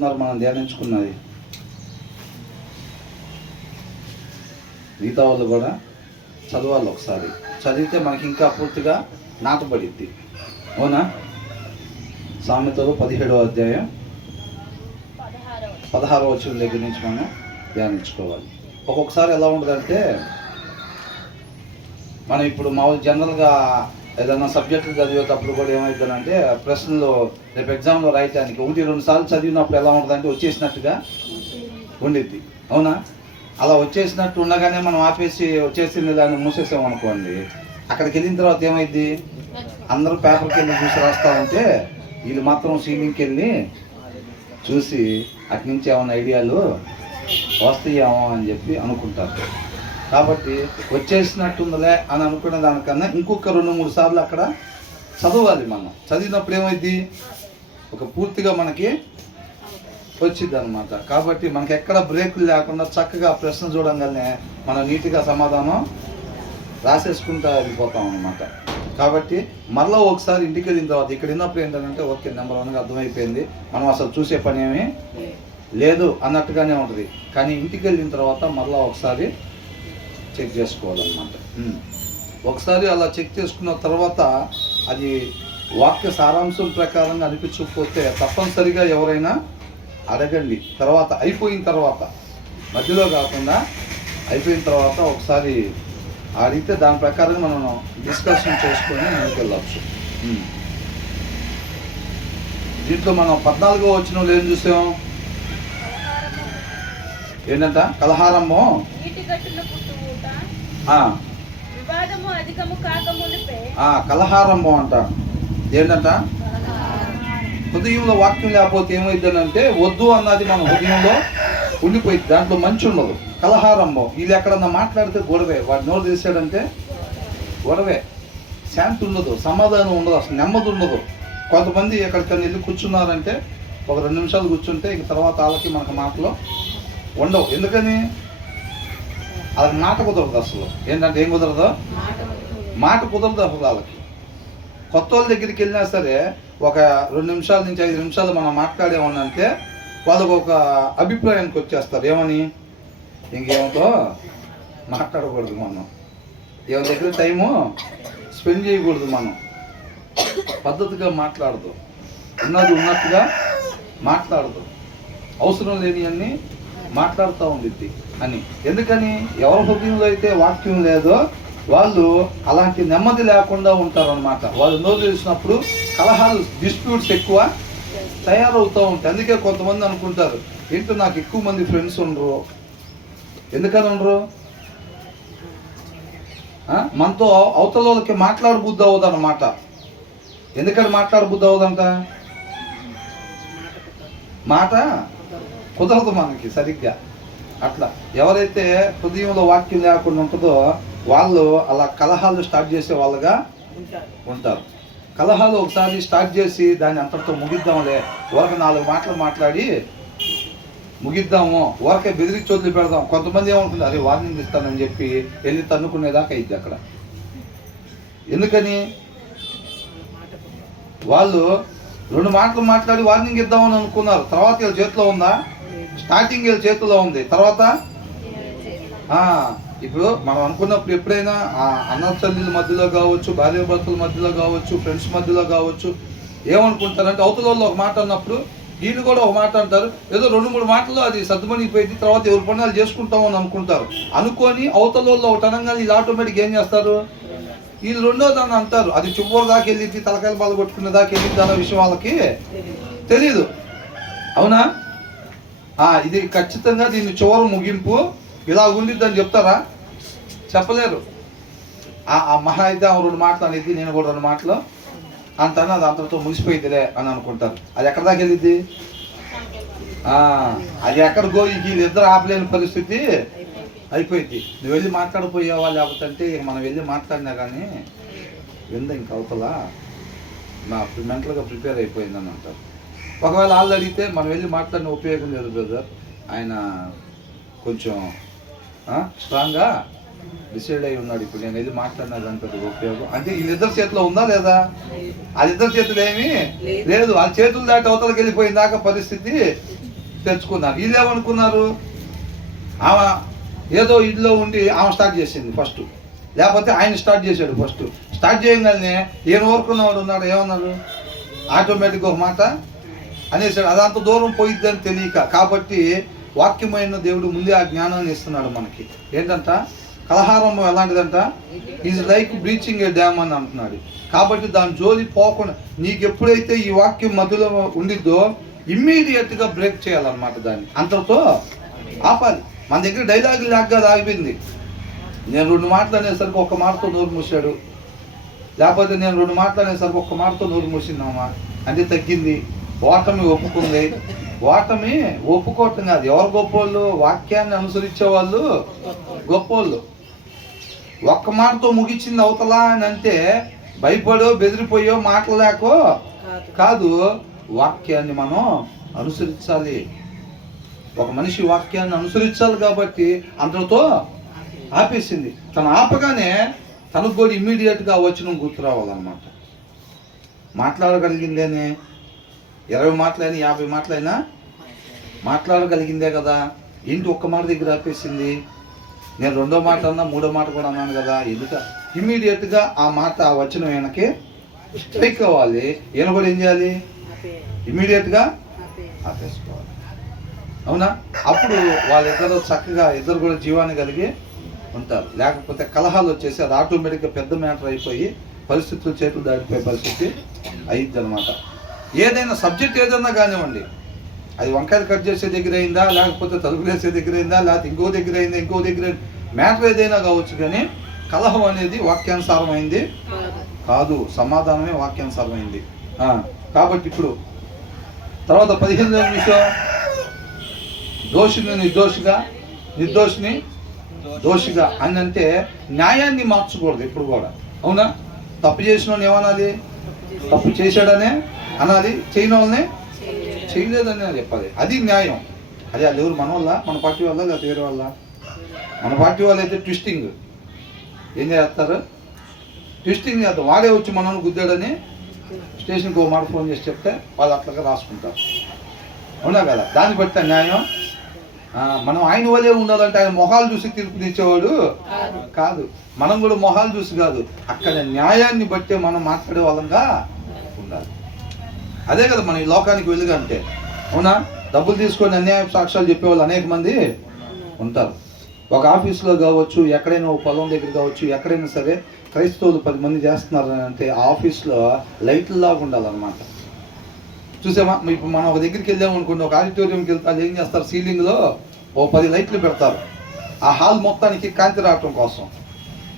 మనం ధ్యానించుకున్నది మిగతా వాళ్ళు కూడా చదవాలి. ఒకసారి చదివితే మనకి ఇంకా పూర్తిగా నాటబడిద్ది. అవునా? సామెతలు 17వ అధ్యాయం 16వ వచనం దగ్గర నుంచి మనం ధ్యానించుకోవాలి. ఒక్కొక్కసారి ఎలా ఉంటుందంటే, మనం ఇప్పుడు మామూలు జనరల్గా ఏదైనా సబ్జెక్టులు చదివేటప్పుడు కూడా ఏమవుతుందంటే, ప్రశ్నలు రేపు ఎగ్జామ్లో రాయటానికి 1-2 సార్లు చదివినప్పుడు ఎలా ఉంటుందంటే వచ్చేసినట్టుగా ఉండిద్ది. అవునా? అలా వచ్చేసినట్టు ఉండగానే మనం ఆపేసి వచ్చేసింది దాన్ని మూసేసామనుకోండి, అక్కడికి వెళ్ళిన తర్వాత ఏమైంది, అందరూ పేపర్కి వెళ్ళి చూసి రాస్తూ ఉంటే వీళ్ళు మాత్రం సీలింగ్కి వెళ్ళి చూసి అటు నుంచి ఏమైనా ఐడియాలు వస్తాయేమో అని చెప్పి అనుకుంటారు. కాబట్టి వచ్చేసినట్టుందిలే అని అనుకునే దానికన్నా ఇంకొక 2-3 సార్లు అక్కడ చదవాలి. మనం చదివినప్పుడు ఏమైంది, ఒక పూర్తిగా మనకి వచ్చింది అనమాట. కాబట్టి మనకి ఎక్కడ బ్రేకులు లేకుండా చక్కగా ప్రశ్న చూడంగానే మనం నీట్గా సమాధానం రాసేసుకుంటూ వెళ్ళిపోతాం అనమాట. కాబట్టి మరలా ఒకసారి ఇంటికి వెళ్ళిన తర్వాత ఇక్కడ విన్నప్పుడు ఏంటంటే, ఓకే నెంబర్ 1గా అర్థమైపోయింది, మనం అసలు చూసే పని ఏమీ లేదు అన్నట్టుగానే ఉంటుంది. కానీ ఇంటికి వెళ్ళిన తర్వాత మరలా ఒకసారి చెక్ చేసుకోవాలన్నమాట. ఒకసారి అలా చెక్ చేసుకున్న తర్వాత అది వాక్య సారాంశం ప్రకారంగా అనిపించకపోతే తప్పనిసరిగా ఎవరైనా అడగండి. తర్వాత అయిపోయిన తర్వాత, మధ్యలో కాకుండా అయిపోయిన తర్వాత ఒకసారి అడిగితే దాని ప్రకారం మనం డిస్కషన్ చేసుకొని ముందుకెళ్ళచ్చు. దీంట్లో మనం 14వ వచనంలో ఏం చూసాం ఏంటంట, కలహారము కలహారము అంట. ఏంటంట, హృదయంలో వాక్యం లేకపోతే ఏమైందనంటే వద్దు అన్నది మన హృదయంలో ఉండిపోయింది, దాంట్లో మంచి ఉండదు. కలహారమ్మో, వీళ్ళు ఎక్కడన్నా మాట్లాడితే గొడవే, వాడు నోరు తీసాడంటే గొడవే, శాంతి ఉండదు, సమాధానం ఉండదు, అసలు నెమ్మది ఉండదు. కొంతమంది ఎక్కడికన్నా వెళ్ళి కూర్చున్నారంటే ఒక 2 నిమిషాలు కూర్చుంటే ఇంక తర్వాత వాళ్ళకి మనకు మాటలు ఉండవు. ఎందుకని, వాళ్ళకి మాట కుదరదు. అసలు ఏంటంటే ఏం కుదరదు, మాట కుదరదు అసలు వాళ్ళకి. కొత్త వాళ్ళ దగ్గరికి వెళ్ళినా సరే ఒక 2 నిమిషాల నుంచి 5 నిమిషాలు మనం మాట్లాడేమనంటే వాళ్ళకు ఒక అభిప్రాయానికి వచ్చేస్తారు. ఏమని, ఇంకేమతో మాట్లాడకూడదు, మనం ఎవరి దగ్గర టైము స్పెండ్ చేయకూడదు, మనం పద్ధతిగా మాట్లాడదు, ఉన్నది ఉన్నట్టుగా మాట్లాడదు, అవసరం లేని అన్ని మాట్లాడుతూ ఉండిద్ది అని. ఎందుకని, ఎవరి హృదయంలో అయితే వాక్యం లేదో వాళ్ళు అలాంటి నెమ్మది లేకుండా ఉంటారు అనమాట. వాళ్ళు నోరు తెలిసినప్పుడు కలహాలు, డిస్ప్యూట్స్ ఎక్కువ తయారవుతూ ఉంటాయి. అందుకే కొంతమంది అనుకుంటారు, ఏంటో నాకు ఎక్కువ మంది ఫ్రెండ్స్ ఉండరు. ఎందుకని ఉండరు, మనతో అవతల వాళ్ళకి మాట్లాడబుద్ధి అవ్వదు అనమాట. ఎందుకని మాట్లాడబుద్ధి అవ్వదంట, మాట కుదరదు మనకి సరిగ్గా. అట్లా ఎవరైతే హృదయంలో వాక్యం లేకుండా ఉంటుందో వాళ్ళు అలా కలహాలు స్టార్ట్ చేసే వాళ్ళుగా ఉంటారు. కలహాలు ఒకసారి స్టార్ట్ చేసి దాన్ని అంతటితో ముగిద్దాంలే, ఊరక 4 మాటలు మాట్లాడి ముగిద్దాము, ఊరకే బెదిరించి వదిలి పెడదాం. కొంతమంది ఏమనుకుంటారు, అరే వార్నింగ్ ఇస్తానని చెప్పి వెళ్ళి తన్నుకునేదాకా అయింది అక్కడ. ఎందుకని, వాళ్ళు 2 మాటలు మాట్లాడి వార్నింగ్ ఇద్దామని అనుకున్నారు. తర్వాత వీళ్ళ చేతిలో ఉందా, స్టార్టింగ్ వీళ్ళ చేతిలో ఉంది, తర్వాత ఇప్పుడు మనం అనుకున్నప్పుడు ఎప్పుడైనా అన్న తల్లిల మధ్యలో కావచ్చు, భార్య భర్తల మధ్యలో కావచ్చు, ఫ్రెండ్స్ మధ్యలో కావచ్చు, ఏమనుకుంటారంటే అవతల వాళ్ళు ఒక మాట అన్నప్పుడు వీళ్ళు కూడా ఒక మాట అంటారు. ఏదో 2-3 మాటలు అది సర్దుమణిపోయింది, తర్వాత ఎవరి పనులు చేసుకుంటామని అనుకుంటారు. అనుకొని అవతల వాళ్ళు ఒకటి అనగానే వీళ్ళు ఆటోమేటిక్ ఏం చేస్తారు, వీళ్ళు 2వ దాన్ని అంటారు. అది చివరి దాకా వెళ్ళింది, తలకాయలు బాధ కొట్టుకునే దాకా వెళ్ళింది అన్న విషయం వాళ్ళకి తెలీదు. అవునా? ఇది ఖచ్చితంగా దీన్ని చివరి ముగింపు ఇలా ఉండిద్దని చెప్తారా, చెప్పలేరు. ఆ మహా అయితే 2 మాటలు అనేది, నేను కూడా 2 మాటలు అంటాను, అది అంతటితో ముగిసిపోయిందిలే అని అనుకుంటారు. అది ఎక్కడ దాకా వెళ్ళిద్ది, అది ఎక్కడికో వీళ్ళిద్దరు ఆపలేని పరిస్థితి అయిపోయింది. నువ్వు వెళ్ళి మాట్లాడిపోయావా, లేకపోతే మనం వెళ్ళి మాట్లాడినా కానీ విందా ఇంక అవతల నా మెంటల్గా ప్రిపేర్ అయిపోయిందని అంటారు. ఒకవేళ వాళ్ళు అడిగితే మనం వెళ్ళి మాట్లాడిన ఉపయోగం లేదు బ్రదర్, ఆయన కొంచెం స్ట్రాంగ్గా డిసైడ్ అయి ఉన్నాడు, ఇప్పుడు నేను వెళ్ళి మాట్లాడినా దాని పెద్ద ఉపయోగం అంటే వీళ్ళిద్దరి చేతిలో ఉందా లేదా, వాళ్ళిద్దరి చేతులు ఏమీ లేదు. వాళ్ళ చేతులు దాటి అవతలకి వెళ్ళిపోయిన దాకా పరిస్థితి తెచ్చుకున్నారు. వీళ్ళు ఏమనుకున్నారు, ఆమె ఏదో ఇంట్లో ఉండి ఆమె స్టార్ట్ చేసింది ఫస్ట్, లేకపోతే ఆయన స్టార్ట్ చేశాడు ఫస్ట్. స్టార్ట్ చేయగానే ఈయన ఊరుకున్నవాడు ఉన్నాడు, ఏమన్నాడు, ఆటోమేటిక్గా ఒక మాట అనేసాడు. అదంత దూరం పోయిద్దని తెలియక. కాబట్టి వాక్యమైన దేవుడు ముందే ఆ జ్ఞానాన్ని ఇస్తున్నాడు మనకి. ఏంటంట, కలహారంభం ఎలాంటిదంట, is like breaching a dam అని అంటున్నాడు. కాబట్టి దాని జోలి పోకుండా నీకు ఎప్పుడైతే ఈ వాక్యం మధ్యలో ఉండిద్దో ఇమ్మీడియట్గా బ్రేక్ చేయాలన్నమాట. దాన్ని అంతటితో ఆపాలి. మన దగ్గర డైలాగ్ లాగ్గా ఆగిపోయింది. నేను 2 మాటలు అనేసరికి ఒక్క మాటతో నోరు మూసాడు, లేకపోతే నేను 2 మాటలు అనేసరికి ఒక్క మాటతో నోరు మూసిందామా అంటే తగ్గింది. ఓటమి ఒప్పుకుంది. ఓటమి ఒప్పుకోవటం కాదు. ఎవరు గొప్పోళ్ళు, వాక్యాన్ని అనుసరించే వాళ్ళు గొప్పోళ్ళు. ఒక్క మాటతో ముగిచింది అవతలా అని అంటే భయపడో బెదిరిపోయో మాటలేకో కాదు, వాక్యాన్ని మనం అనుసరించాలి. ఒక మనిషి వాక్యాన్ని అనుసరించాలి. కాబట్టి అంతటితో ఆపేసింది. తను ఆపగానే తనకు కూడా ఇమ్మీడియట్గా వచ్చిన గుర్తు రావాలన్నమాట. మాట్లాడగలిగిందేనే, 20 మాటలైనా 50 మాటలైనా మాట్లాడగలిగిందే కదా. ఏంటి ఒక్క మాట దగ్గర ఆపేసింది? నేను 2వ మాట అన్నా 3వ మాట కూడా అన్నాను కదా. ఎందుక ఇమ్మీడియట్గా ఆ మాట ఆ వచనం ఈయనకి స్ట్రైక్ అవ్వాలి. ఈయన కూడా ఏం చేయాలి, ఇమ్మీడియట్గా ఆపేసుకోవాలి. అవునా? అప్పుడు వాళ్ళిద్దరూ చక్కగా ఇద్దరు కూడా జీవాన్ని కలిగి ఉంటారు. లేకపోతే కలహాలు వచ్చేసి అది ఆటోమేటిక్గా పెద్ద మ్యాటర్ అయిపోయి పరిస్థితులు చేతులు దాటిపోయే పరిస్థితి అయింది అనమాట. ఏదైనా సబ్జెక్ట్ ఏదన్నా కానివ్వండి, అది వంకాయలు కట్ చేసే దగ్గర అయిందా, లేకపోతే తలుపులు వేసే దగ్గర అయిందా, లేకపోతే ఇంకో దగ్గర అయిందా, ఇంకో దగ్గర మ్యాటర్ ఏదైనా కావచ్చు. కానీ కలహం అనేది వాక్యానుసారమైంది కాదు. సమాధానమే వాక్యానుసారమైంది. కాబట్టి ఇప్పుడు తర్వాత 15వ విషయం, దోషిని నిర్దోషిగా, నిర్దోషిని దోషిగా అని అంటే న్యాయాన్ని మార్చకూడదు ఎప్పుడు కూడా. అవునా? తప్పు చేసిన ఏమనాలి, తప్పు చేశాడనే అనాలి, చేయని వాళ్ళనే చేయలేదని చెప్పాలి. అది న్యాయం. అది వాళ్ళు ఎవరు, మన వల్ల, మన పార్టీ వల్ల, లేకపోతే వేరే వల్ల. మన పార్టీ వాళ్ళు అయితే ట్విస్టింగ్ ఏం చేస్తారు, ట్విస్టింగ్ చేస్తారు. వాడే వచ్చి మనల్ని గుద్దాడని స్టేషన్కి ఒక మాట ఫోన్ చేసి చెప్తే వాళ్ళు అట్లాగా రాసుకుంటారు. అవునా కదా? దాన్ని బట్టి న్యాయం. మనం ఆయన వల్లే ఉండాలంటే ఆయన మొహాలు చూసి తీర్పునిచ్చేవాడు కాదు. మనం కూడా మొహాలు చూసి కాదు, అక్కడ న్యాయాన్ని బట్టే మనం మాట్లాడే వాళ్ళంగా ఉండాలి. అదే కదా మన ఈ లోకానికి వెలుగు అంటే. అవునా? డబ్బులు తీసుకొని అన్యాయ సాక్ష్యాలు చెప్పేవాళ్ళు అనేక మంది ఉంటారు. ఒక ఆఫీసులో కావచ్చు, ఎక్కడైనా ఒక పొలం దగ్గర కావచ్చు, ఎక్కడైనా సరే క్రైస్తవులు 10 మంది చేస్తున్నారు అంటే ఆ ఆఫీస్లో లైట్లలాగా ఉండాలన్నమాట. చూసామా? ఇప్పుడు మనం ఒక దగ్గరికి వెళ్ళామనుకోండి, ఒక ఆడిటోరియంకి వెళ్తే వాళ్ళు ఏం చేస్తారు, సీలింగ్లో ఓ 10 లైట్లు పెడతారు ఆ హాల్ మొత్తానికి కాంతి రావటం కోసం.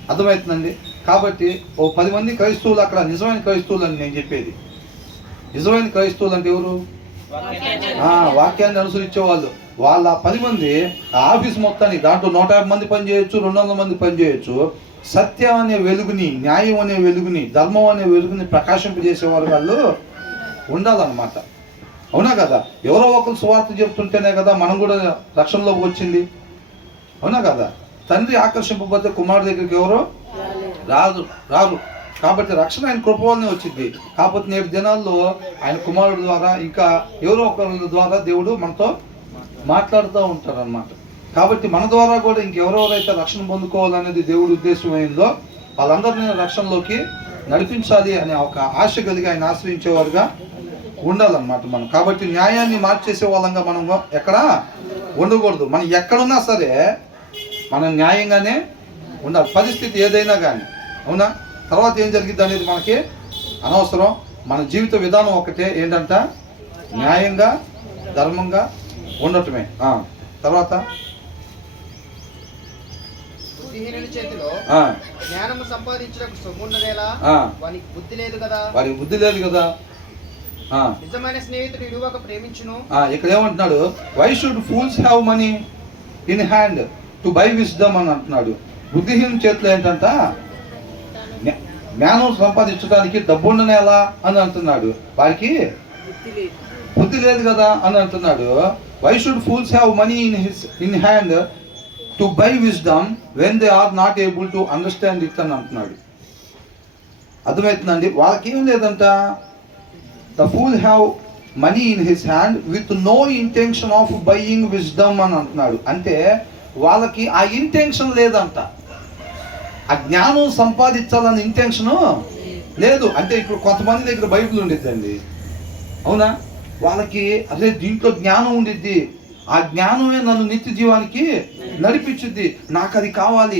అర్థమవుతుందండి? కాబట్టి ఓ 10 మంది క్రైస్తవులు అక్కడ నిజమైన క్రైస్తవులు అని నేను చెప్పేది. నిజమైన క్రైస్తవులు అంటే ఎవరు? వాక్యాన్ని అనుసరించే వాళ్ళు. వాళ్ళ 10 మంది ఆ ఆఫీస్ మొత్తానికి, దాంట్లో 150 మంది పని చేయొచ్చు, 200 మంది పని చేయొచ్చు, సత్యం అనే వెలుగుని, న్యాయం అనే వెలుగుని, ధర్మం అనే వెలుగుని ప్రకాశింపజేసేవారు వాళ్ళు ఉండాలన్నమాట. అవునా కదా? ఎవరో ఒకరు సువార్త చెప్తుంటేనే కదా మనం కూడా రక్షణలోకి వచ్చింది. అవునా కదా? తండ్రి ఆకర్షింపబోతే కుమారుడు దగ్గరికి ఎవరో రారు. కాబట్టి రక్షణ ఆయన కృప వల్లనే వచ్చింది. కాకపోతే నేటి దినాల్లో ఆయన కుమారుడు ద్వారా ఇంకా ఎవరో ఒకరి ద్వారా దేవుడు మనతో మాట్లాడుతూ ఉంటారు అన్నమాట. కాబట్టి మన ద్వారా కూడా ఇంకెవరెవరైతే రక్షణ పొందుకోవాలనేది దేవుడి ఉద్దేశమైందో వాళ్ళందరినీ రక్షణలోకి నడిపించాలి అనే ఒక ఆశ కలిగి ఆయన ఆశ్రయించేవారుగా ఉండాలన్నమాట మనం. కాబట్టి న్యాయాన్ని మార్చేసే వాళ్ళంగా మనం ఎక్కడ ఉండకూడదు. మనం ఎక్కడున్నా సరే మనం న్యాయంగానే ఉండాలి, పరిస్థితి ఏదైనా కానీ. అవునా? తర్వాత ఏం జరిగింది అనేది మనకి అనవసరం. మన జీవిత విధానం ఒకటే, ఏంటంట, న్యాయంగా ధర్మంగా ఉండటమే. తర్వాత వారికి బుద్ధి లేదు కదా. నిజమైన స్నేహితుడు ఇరువక ప్రేమించును. ఇక్కడ ఏమంటున్నాడు, why should fools have money in hand to buy wisdom అని అంటున్నాడు. బుద్ధిహీన చేతిలో ఏంటంట, జ్ఞానం సంపాదించడానికి డబ్బు ఉండనే ఎలా అని అంటున్నాడు. వారికి బుద్ధి లేదు కదా అని అంటున్నాడు. Why should fools have money in hand to buy wisdom when they are not able to understand it అని అంటున్నాడు. అర్థమవుతుందండి? వాళ్ళకి ఏం లేదంట. The fool have money in his hand with no intention of buying wisdom అని అంటున్నాడు. అంటే వాళ్ళకి ఆ ఇంటెన్షన్ లేదంట, ఆ జ్ఞానం సంపాదించాలన్న ఇంటెన్షను లేదు. అంటే ఇప్పుడు కొంతమంది దగ్గర బైబిల్ ఉండిద్దండి, అవునా, వాళ్ళకి అదే దీంట్లో జ్ఞానం ఉండిద్ది, ఆ జ్ఞానమే నన్ను నిత్య జీవానికి నడిపించుద్ది, నాకు అది కావాలి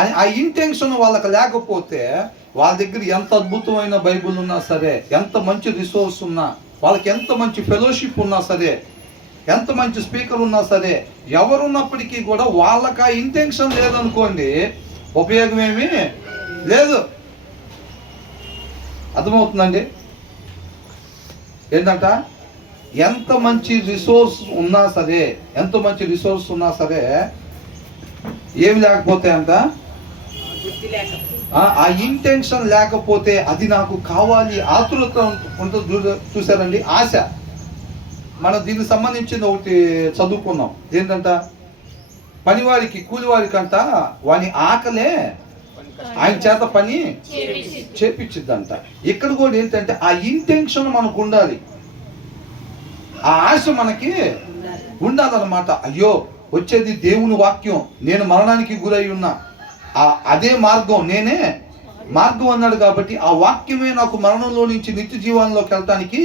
అని ఆ ఇంటెన్షన్ వాళ్ళకి లేకపోతే వాళ్ళ దగ్గర ఎంత అద్భుతమైన బైబిల్ ఉన్నా సరే, ఎంత మంచి రిసోర్స్ ఉన్నా, వాళ్ళకి ఎంత మంచి ఫెలోషిప్ ఉన్నా సరే, ఎంత మంచి స్పీకర్ ఉన్నా సరే, ఎవరున్నప్పటికీ కూడా వాళ్ళకి ఆ ఇంటెన్షన్ లేదనుకోండి, ఉపయోగం ఏమీ లేదు. అర్థమవుతుందండి? ఏంటంట, ఎంత మంచి రిసోర్స్ ఉన్నా సరే ఏమి లేకపోతే అంట, ఆ ఇంటెన్షన్ లేకపోతే, అది నాకు కావాలి ఆతురత ఉంటుంది. చూసారండి, ఆశ. మనం దీనికి సంబంధించిన ఒకటి చదువుకున్నాం, ఏంటంట, పనివాడికి కూలివాడికి అంట వాని ఆకలే ఆయన చేత పని చేపించిద్దంట. ఇక్కడ కూడా ఏంటంటే ఆ ఇంటెన్షన్ మనకు ఉండాలి, ఆ ఆశ మనకి ఉండాలన్నమాట. అయ్యో వచ్చేది దేవుని వాక్యం, నేను మరణానికి గురై ఉన్నా, అదే మార్గం, నేనే మార్గం అన్నాడు కాబట్టి ఆ వాక్యమే నాకు మరణంలో నుంచి నిత్య జీవనంలోకి వెళ్ళటానికి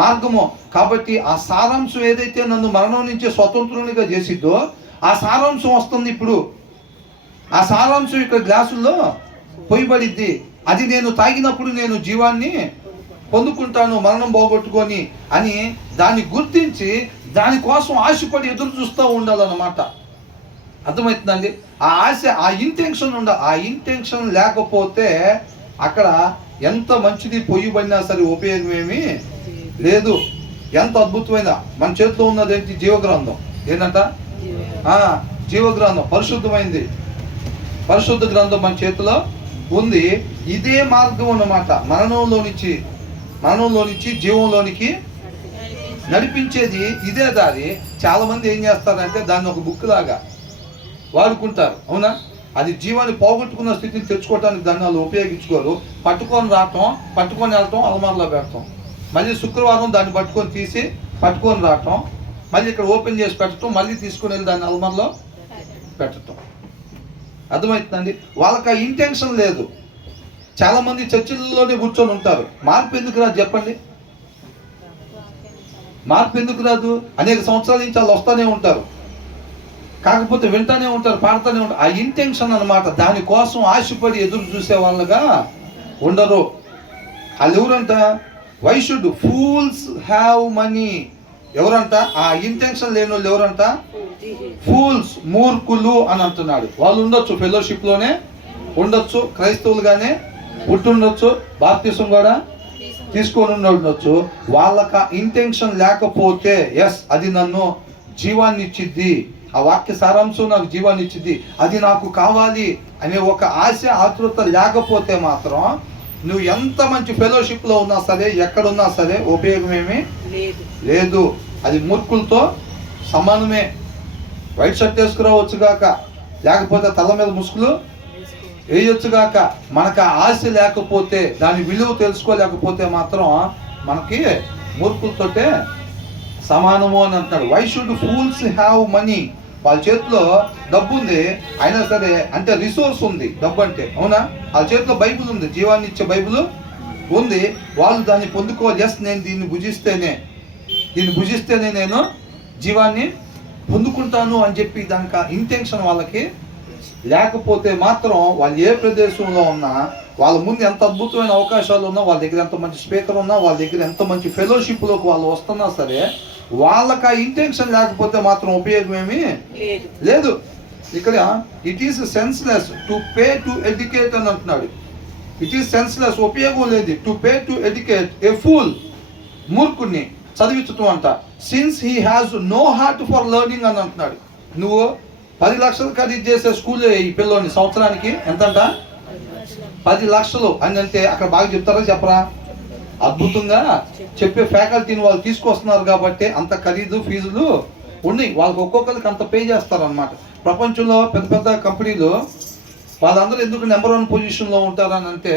మార్గము. కాబట్టి ఆ సారాంశం ఏదైతే నన్ను మరణం నుంచి స్వతంత్రునిగా చేసిద్దో ఆ సారాంశం వస్తుంది ఇప్పుడు. ఆ సారాంశం ఇక్కడ గ్లాసుల్లో పోయబడిద్ది. అది నేను తాగినప్పుడు నేను జీవాన్ని పొందుకుంటాను, మరణం పోగొట్టుకొని అని దాన్ని గుర్తించి దానికోసం ఆశపడి ఎదురు చూస్తూ ఉండాలన్నమాట. అర్థమవుతుందండి? ఆ ఆశ, ఆ ఇంటెన్షన్ ఉండాలి. ఆ ఇంటెన్షన్ లేకపోతే అక్కడ ఎంత మంచిది పొయ్యిబడినా సరే ఉపయోగం ఏమీ లేదు. ఎంత అద్భుతమైన మన చేతిలో ఉన్నది ఏంటి? జీవగ్రంథం. ఏంటంట? జీవగ్రంథం, పరిశుద్ధమైంది పరిశుద్ధ గ్రంథం మన చేతిలో ఉంది. ఇదే మార్గం అన్నమాట, మరణంలో నుంచి జీవంలోనికి నడిపించేది ఇదే దారి. చాలా మంది ఏం చేస్తారంటే దాన్ని ఒక బుక్ లాగా వాడుకుంటారు, అవునా. అది జీవాన్ని పోగొట్టుకున్న స్థితిని తెచ్చుకోవడానికి దాన్ని వాళ్ళు ఉపయోగించుకోరు. పట్టుకొని వెళ్ళటం, అలమార్లో పెడతాం, మళ్ళీ శుక్రవారం దాన్ని పట్టుకొని రావటం, మళ్ళీ ఇక్కడ ఓపెన్ చేసి పెట్టడం, మళ్ళీ తీసుకుని వెళ్ళి దాన్ని అలమార్లో పెట్టడం. అర్థమవుతుందండి? వాళ్ళకి ఆ ఇంటెన్షన్ లేదు. చాలా మంది చర్చిల్లోనే కూర్చొని ఉంటారు. మార్పు ఎందుకు రాదు చెప్పండి? మార్పు ఎందుకు రాదు? అనేక సంవత్సరాల నుంచి వాళ్ళు వస్తూనే ఉంటారు, కాకపోతే వింటానే ఉంటారు, పాడుతూనే ఉంటారు. ఆ ఇంటెన్షన్ అన్నమాట, దానికోసం ఆశపడి ఎదురు చూసే వాళ్ళగా ఉండరు. వాళ్ళు ఎవరంట? Why should fools have money. ఎవరంట? ఆ ఇంటెన్షన్ లేని వాళ్ళు ఎవరంట? ఫూల్స్, మూర్ఖులు అని అంటున్నాడు. వాళ్ళు ఉండొచ్చు, ఫెలోషిప్ లోనే ఉండొచ్చు, క్రైస్తవులుగానే పుట్టుండొచ్చు, బాప్తిసం కూడా తీసుకొని ఉండొచ్చు. వాళ్ళకి ఆ ఇంటెన్షన్ లేకపోతే, ఎస్ అది నన్ను జీవాన్ని ఇచ్చిద్ది, ఆ వాక్య సారాంశం నాకు జీవాన్ని ఇచ్చిద్ది, అది నాకు కావాలి అనే ఒక ఆశ, ఆతృత లేకపోతే మాత్రం నువ్వు ఎంత మంచి ఫెలోషిప్ లో ఉన్నా సరే, ఎక్కడున్నా సరే ఉపయోగం ఏమీ లేదు. అది మూర్ఖులతో సమానమే. వైట్ షర్ట్ వేసుకురావచ్చుగాక, లేకపోతే తల మీద ముసుగులు వేయొచ్చుగాక, మనకు ఆ ఆశ లేకపోతే, దాని విలువ తెలుసుకోలేకపోతే మాత్రం మనకి మూర్ఖులతోటే సమానము అని అంటున్నాడు. Why should fools have money. వాళ్ళ చేతిలో డబ్బు ఉంది అయినా సరే, అంటే రిసోర్స్ ఉంది డబ్బు అంటే, అవునా. వాళ్ళ చేతిలో బైబిల్ ఉంది, జీవాన్ని ఇచ్చే బైబిల్ ఉంది. వాళ్ళు దాన్ని పొందుకోవాలి. ఎస్, నేను దీన్ని భుజిస్తేనే నేను జీవాన్ని పొందుకుంటాను అని చెప్పి దానికి ఇంటెన్షన్ వాళ్ళకి లేకపోతే మాత్రం, వాళ్ళు ఏ ప్రదేశంలో ఉన్నా, వాళ్ళ ముందు ఎంత అద్భుతమైన అవకాశాలు ఉన్నా, వాళ్ళ దగ్గర ఎంత మంచి స్పీకర్ ఉన్నా, వాళ్ళ దగ్గర ఎంత మంచి ఫెలోషిప్లోకి వాళ్ళు వస్తున్నా సరే, వాళ్ళకి ఆ ఇంటెన్షన్ లేకపోతే మాత్రం ఉపయోగం ఏమీ లేదు. ఇక్కడ it is senseless to pay to educate అని అంటున్నాడు. ఇట్ ఈస్ సెన్స్లెస్, ఉపయోగం లేదు. To pay to educate a fool, మూర్ఖుడిని చదివించటం అంట. Since he has no heart for learning అని అంటున్నాడు. నువ్వు 10 లక్షలు ఖరీదు చేసే స్కూల్లో ఈ పిల్లోని సంవత్సరానికి ఎంతంట? 10 లక్షలు అని అంటే అక్కడ బాగా చెప్తారా చెప్పరా? అద్భుతంగా చెప్పే ఫ్యాకల్టీని వాళ్ళు తీసుకొస్తున్నారు కాబట్టి అంత ఖరీదు ఫీజులు ఉన్నాయి. వాళ్ళకి ఒక్కొక్కరికి అంత పే చేస్తారు అనమాట. ప్రపంచంలో పెద్ద పెద్ద కంపెనీలు వాళ్ళందరూ ఎందుకు నెంబర్ 1 పొజిషన్లో ఉంటారని అంటే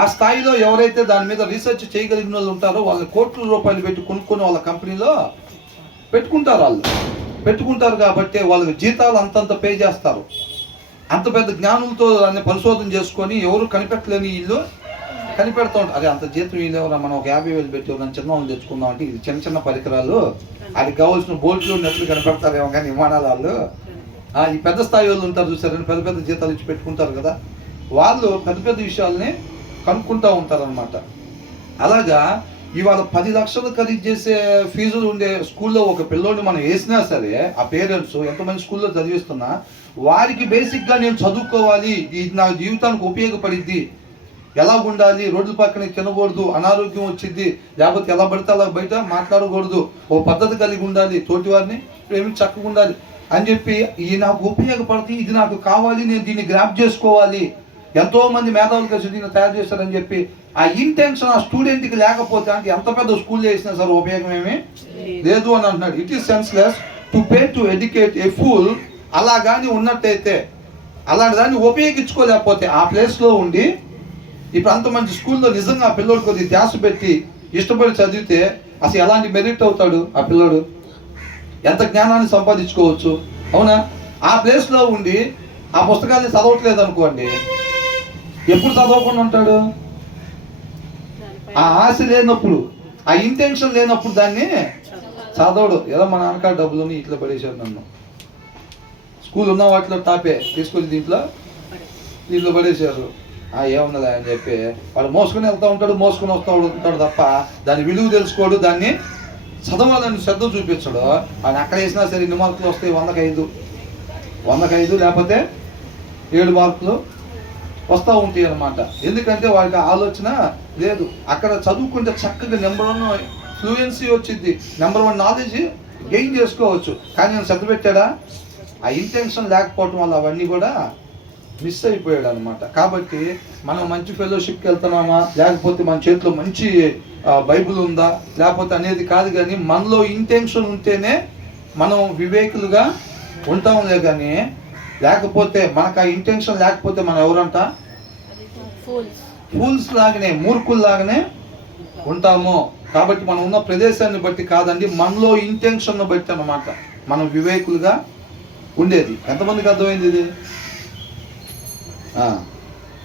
ఆ స్థాయిలో ఎవరైతే దాని మీద రీసెర్చ్ చేయగలిగిన వాళ్ళు ఉంటారో వాళ్ళని కోట్ల రూపాయలు పెట్టి కొనుక్కొని వాళ్ళ కంపెనీలో పెట్టుకుంటారు కాబట్టి వాళ్ళకి జీతాలు అంతంత పే చేస్తారు. అంత పెద్ద జ్ఞానులతో దాన్ని పరిశోధన చేసుకొని ఎవరు కనిపెట్టలేని వీళ్ళు కనిపెడుతూ ఉంటారు. అదే అంత జీతం వీళ్ళు మనం ఒక 50,000 పెట్టి చిన్న వాళ్ళు తెచ్చుకుందాం అంటే ఇది చిన్న పరికరాలు, అది కావాల్సిన బోల్ట్లు నెట్లు కనిపెడతారేమో కానీ విమానాలు వాళ్ళు ఈ పెద్ద స్థాయి వాళ్ళు ఉంటారు చూసారని పెద్ద జీతాలు ఇచ్చి పెట్టుకుంటారు కదా, వాళ్ళు పెద్ద విషయాల్ని కనుక్కుంటూ ఉంటారనమాట. అలాగా ఇవాళ 10 లక్షలు ఖరీదు చేసే ఫీజులు ఉండే స్కూల్లో ఒక పిల్లోడిని మనం వేసినా సరే ఆ పేరెంట్స్ ఎంతమంది స్కూల్లో చదివిస్తున్నా వారికి బేసిక్గా నేను చదువుకోవాలి, ఇది నా జీవితానికి ఉపయోగపడిద్ది, ఎలా ఉండాలి, రోడ్ల పక్కన తినకూడదు, అనారోగ్యం వచ్చింది, లేకపోతే ఎలా పడితే అలా బయట మాట్లాడకూడదు, ఓ పద్ధతి కలిగి ఉండాలి, తోటివారిని ప్రేమించి చక్కగా ఉండాలి అని చెప్పి ఇది నాకు ఉపయోగపడుతుంది, ఇది నాకు కావాలి, నేను దీన్ని గ్రాప్ చేసుకోవాలి, ఎంతోమంది మేధావులు కలిసి దీన్ని తయారు చేస్తారని చెప్పి ఆ ఇంటెన్షన్ ఆ స్టూడెంట్కి లేకపోతే అంటే ఎంత పెద్ద స్కూల్ చేసినా సరే ఉపయోగం ఏమీ లేదు అని అంటున్నాడు. It is senseless to pay to educate a pool. అలా కానీ ఉన్నట్టయితే అలాంటి దాన్ని ఉపయోగించుకోలేకపోతే ఆ ప్లేస్లో ఉండి ఇప్పుడు అంత మంచి స్కూల్లో నిజంగా ఆ పిల్లోడు కొద్దిగా ధ్యాస పెట్టి ఇష్టపడి చదివితే అసలు ఎలాంటి మెరిట్ అవుతాడు ఆ పిల్లోడు, ఎంత జ్ఞానాన్ని సంపాదించుకోవచ్చు. అవునా? ఆ ప్లేస్లో ఉండి ఆ పుస్తకాన్ని చదవట్లేదు అనుకోండి, ఎప్పుడు చదవకుండా ఉంటాడు? ఆ ఆశ లేనప్పుడు, ఆ ఇంటెన్షన్ లేనప్పుడు దాన్ని చదవడు. ఏదో మా నాన్నకాడ డబ్బులని ఇట్లా పడేశాడు, నన్ను స్కూల్ ఉన్న వాటిలో టాపే తీసుకొచ్చి దీంట్లో పడేశారు, ఏమున్నదా అని చెప్పి వాడు మోసుకొని వెళ్తూ ఉంటాడు, మోసుకొని వస్తూ ఉంటాడు తప్ప దాని విలువ తెలుసుకోడు, దాన్ని చదవాలని శ్రద్ధ చూపించడు. ఆయన అక్కడ వేసినా సరే 2 మార్కులు వస్తాయి, 100కి 5 లేకపోతే 7 మార్కులు వస్తూ ఉంటాయి అన్నమాట. ఎందుకంటే వాడికి ఆలోచన లేదు. అక్కడ చదువుకుంటే చక్కగా నెంబర్ 1 ఫ్లూయెన్సీ వచ్చింది, నెంబర్ 1 నాలెడ్జ్ గెయిన్ చేసుకోవచ్చు. కానీ నేను శ్రద్ధ పెట్టాడా? ఆ ఇంటెన్షన్ లేకపోవటం వల్ల అవన్నీ కూడా మిస్ అయిపోయాడు అనమాట. కాబట్టి మనం మంచి ఫెలోషిప్కి వెళ్తున్నామా, లేకపోతే మన చేతిలో మంచి బైబుల్ ఉందా లేకపోతే అనేది కాదు, కానీ మనలో ఇంటెన్షన్ ఉంటేనే మనం వివేకులుగా ఉంటాంలే. కానీ లేకపోతే మనకు ఆ ఇంటెన్షన్ లేకపోతే మనం ఎవరంట? ఫూల్స్ లాగానే, మూర్ఖుల్లాగానే ఉంటాము. కాబట్టి మనం ఉన్న ప్రదేశాన్ని బట్టి కాదండి, మనలో ఇంటెన్షన్ బట్టి అన్నమాట మనం వివేకులుగా ఉండేది. ఎంతమందికి అర్థమైంది ఇది?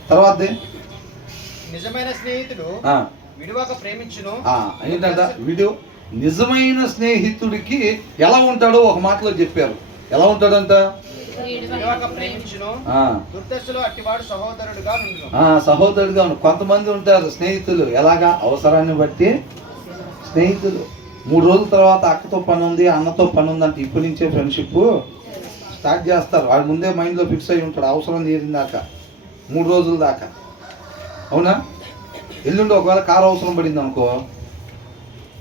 తర్వాత నిజమైన స్నేహితుడు విడువక ప్రేమించును. ఏంటంట నిజమైన స్నేహితుడికి ఎలా ఉంటాడో ఒక మాటలో చెప్పారు. ఎలా ఉంటాడంట? సహోదరుడుగా. కొంతమంది ఉంటారు స్నేహితులు ఎలాగా, అవసరాన్ని బట్టి స్నేహితులు. 3 రోజుల తర్వాత అక్కతో పని ఉంది, అన్నతో పని ఉంది అంటే ఇప్పటి నుంచే ఫ్రెండ్షిప్ స్టార్ట్ చేస్తారు. వాడి ముందే మైండ్లో ఫిక్స్ అయి ఉంటాడు అవసరం తీరిందాకా 3 రోజుల దాకా. అవునా? ఎల్లుండి ఒకవేళ కారు అవసరం పడింది అనుకో,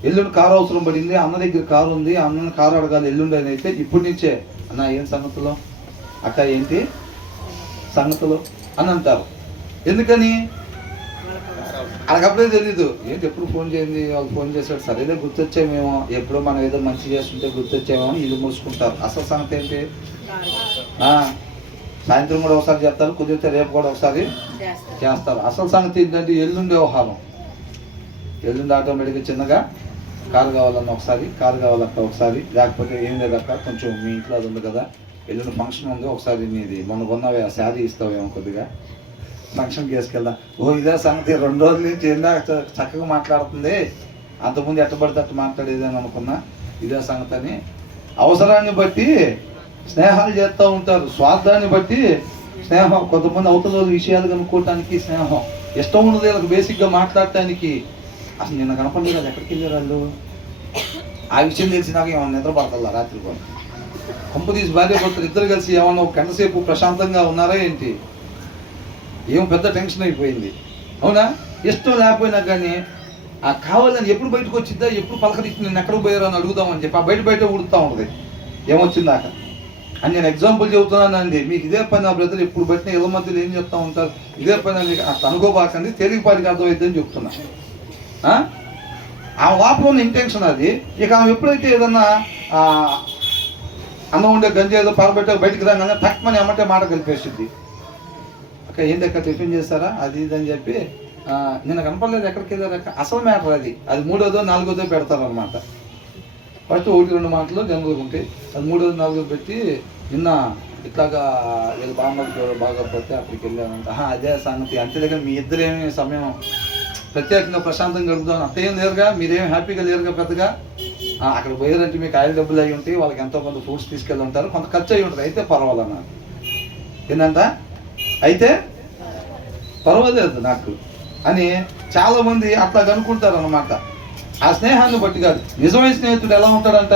ఎల్లుండి కారు అవసరం పడింది, అన్న దగ్గర కారు ఉంది, అన్నని కారు అడగాలి ఎల్లుండి అని అయితే ఇప్పటి నుంచే అన్న ఏం సంగతులు, అక్క ఏంటి సంగతులు అని అంటారు. ఎందుకని? వాళ్ళకప్పుడే తెలీదు. ఏంటి ఎప్పుడు ఫోన్ చేయండి, వాళ్ళు ఫోన్ చేశాడు, సరేలే గుర్తొచ్చామేమో, ఎప్పుడో మనం ఏదో మంచి చేస్తుంటే గుర్తొచ్చామేమో అని ఇల్లు మూసుకుంటారు. అసలు సంగతి ఏంటి? సాయంత్రం కూడా ఒకసారి చేస్తారు, కుదిరితే రేపు కూడా ఒకసారి చేస్తారు. అసలు సంగతి ఏంటంటే ఎల్లుండి వ్యవహారం. ఎల్లుండి ఆటోమేటిక్గా చిన్నగా కారు కావాలన్న ఒకసారి, కారు కావాలక్క ఒకసారి, లేకపోతే ఏం లేదక్క కొంచెం మీ ఇంట్లో అది ఉంది కదా, ఎల్లుండి ఫంక్షన్ ఉంది ఒకసారి నీది మొన్న కొన్నవే ఆ శారీ ఇస్తావేమో కొద్దిగా ఫంక్షన్కి వేసుకెళ్దాం. ఇదే సంగతి 2 రోజుల నుంచి ఏందా చక్కగా మాట్లాడుతుంది, అంతకుముందు ఎట్టబడితే అట్టు మాట్లాడేది అని అనుకున్నా, ఇదే సంగతి అని అవసరాన్ని బట్టి స్నేహాలు చేస్తూ ఉంటారు. స్వార్థాన్ని బట్టి స్నేహం. కొంతమంది అవతల విషయాలు కనుక్కోవటానికి స్నేహం, ఇష్టం ఉన్నది వాళ్ళకి బేసిక్గా మాట్లాడటానికి. అసలు నిన్న కనపడలేదు వాళ్ళు ఎక్కడికి వెళ్ళారు వాళ్ళు, ఆ విషయం తెలిసి నాకు ఏమన్నా నిద్ర పడతా రాత్రి కూడా. కంపు తీసి భార్య భర్తలు ఇద్దరు కలిసి ఏమన్నా ఒక గంటసేపు ప్రశాంతంగా ఉన్నారా ఏంటి? ఏం పెద్ద టెన్షన్ అయిపోయింది. అవునా? ఇష్టం లేకపోయినా కానీ ఆ కావాలని ఎప్పుడు బయటకు వచ్చిద్దా, ఎప్పుడు పలకరించి నేను ఎక్కడికి పోయారో అని అడుగుదామని చెప్పి ఆ బయట ఉడుతూ ఉంటుంది ఏమొచ్చిందాక అని. నేను ఎగ్జాంపుల్ చెబుతున్నానండి, మీకు ఇదే పని. నా బ్రదర్ ఎప్పుడు బట్టిన ఇళ్ళ మధ్యలో ఏం చెప్తా ఉంటారు, ఇదే పని అని అట్లా అనుకోబాకండి, తేలికపాటికి అర్థమైద్దని చెప్తున్నా. ఆ లోపల ఉన్న ఇంటెన్షన్ అది. ఇక ఆమె ఎప్పుడైతే ఏదన్నా అన్నం ఉండే గంజి ఏదో పరబెట్ట బయటికి రాగానే తక్కువని అమ్మటే మాట కలిపేసింది. అక్క ఏంటి అక్క టిఫిన్ చేస్తారా అది ఇది అని చెప్పి నిన్న కనపడలేదు ఎక్కడికి వెళ్ళారక్క అసలు మ్యాటర్ అది 3వ 4వ పెడతారనమాట. ఫస్ట్ 1-2 మాటలు జనరల్గా ఉంటాయి, అది 3వ 4వ పెట్టి నిన్న ఇట్లాగా వీళ్ళు బాగా పోతే అక్కడికి వెళ్ళానంట. అదే సంగతి అంతే దగ్గర మీ ఇద్దరేమి సమయం ప్రత్యేకంగా ప్రశాంతంగా గడుపుతాను అంతేం లేరుగా, మీరేం హ్యాపీగా లేరుగా పెద్దగా. అక్కడ పోయారంటే మీకు ఆయిల్ డబ్బులు అయి ఉంటాయి, వాళ్ళకి ఎంతో కొంత ఫ్రూట్స్ తీసుకెళ్ళి ఉంటారు, కొంత ఖర్చు అయి ఉంటుంది, అయితే పర్వాలన్నా ఏంటంట అయితే పర్వాలేదు నాకు అని చాలామంది అట్లా కనుక్కుంటారు అన్నమాట. ఆ స్నేహాన్ని బట్టి కాదు. నిజమైన స్నేహితుడు ఎలా ఉంటాడంట,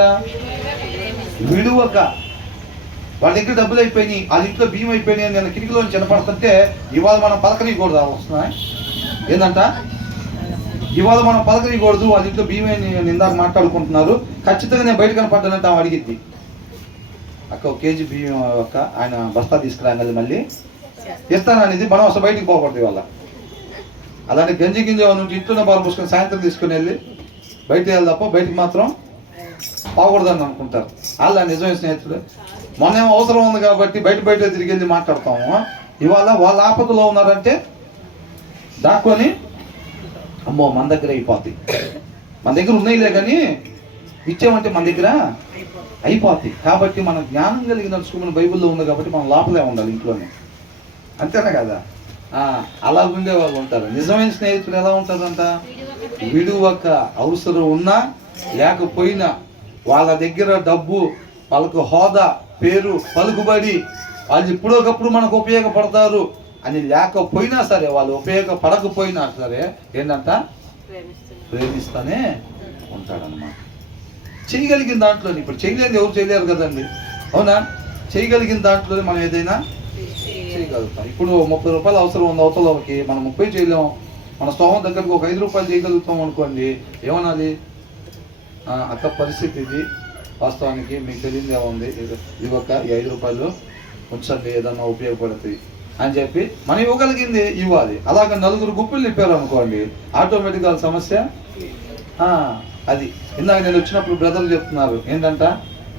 విడువక వాళ్ళ దగ్గర డబ్బులు అయిపోయినాయి, వాళ్ళ ఇంట్లో బియ్యం అయిపోయినాయి, నేను కిటికీలో చిన్నపడుతుంటే ఇవాళ మనం పలకనీయకూడదు వస్తున్నాయి ఏంటంట, ఇవాళ మనం పలకనీయకూడదు, వాళ్ళ ఇంట్లో బియ్యం నేను ఇందాక మాట్లాడుకుంటున్నారు, ఖచ్చితంగా నేను బయట కనపడ్డానంటే ఆమె అడిగిద్ది, అక్క 1 కేజీ బియ్యం అక్క ఆయన బస్తా తీసుకురాగలి మళ్ళీ ఇస్తాననేది. మనం అసలు బయటికి పోకూడదు ఇవాళ. అలాంటి గంజి గింజ నుంచి ఇంట్లోనే బాగా పూసుకొని సాయంత్రం తీసుకుని వెళ్ళి బయటికి వెళ్ళి తప్ప బయటికి మాత్రం పోకూడదని అనుకుంటారు. వాళ్ళ నిజమైన స్నేహితుడు. మొన్నేమో అవసరం ఉంది కాబట్టి బయట తిరిగి వెళ్ళి మాట్లాడతాము, ఇవాళ వాళ్ళ ఆపదలో ఉన్నారంటే దాక్కొని అమ్మో మన దగ్గర అయిపోతాయి, మన దగ్గర ఉన్నాయిలే కానీ ఇచ్చేమంటే మన దగ్గర అయిపోతాయి. కాబట్టి మనం జ్ఞానం కలిగి నడుచుకోమని బైబిల్లో ఉంది కాబట్టి మనం లోపలే ఉండాలి ఇంట్లోనే, అంతేనా కదా. అలా ఉండే వాళ్ళు ఉంటారు. నిజమైన స్నేహితులు ఎలా ఉంటారంట, విడువక అవసరం ఉన్నా లేకపోయినా వాళ్ళ దగ్గర డబ్బు, వాళ్ళకు హోదా, పేరు, పలుకుబడి, వాళ్ళు ఇప్పుడొకప్పుడు మనకు ఉపయోగపడతారు అని లేకపోయినా సరే, వాళ్ళు ఉపయోగపడకపోయినా సరే ఏంటంట ప్రేమిస్తూనే ఉంటాడనమాట. చేయగలిగిన దాంట్లో, ఇప్పుడు చేయలేదు ఎవరు చేయలేరు కదండి, అవునా. చేయగలిగిన దాంట్లో మనం ఏదైనా చేయగలుగుతాం. ఇప్పుడు 30 రూపాయలు అవసరం ఉంది అవతలకి, మనం 30 చేయలేం, మన స్తోమం దగ్గరకు ఒక 5 రూపాయలు చేయగలుగుతాం అనుకోండి, ఏమన్నది, అక్క పరిస్థితి ఇది, వాస్తవానికి మీకు తెలియదు ఏముంది, ఇది ఒక 5 రూపాయలు ఉంచండి ఏదన్నా ఉపయోగపడుతుంది అని చెప్పి మనం ఇవ్వగలిగింది ఇవ్వాలి. అలాగే 4 గుప్పిళ్ళు ఇప్పారు అనుకోండి, ఆటోమేటిక్గా సమస్య అది. ఇందాక నేను వచ్చినప్పుడు బ్రదర్లు చెప్తున్నారు ఏంటంట,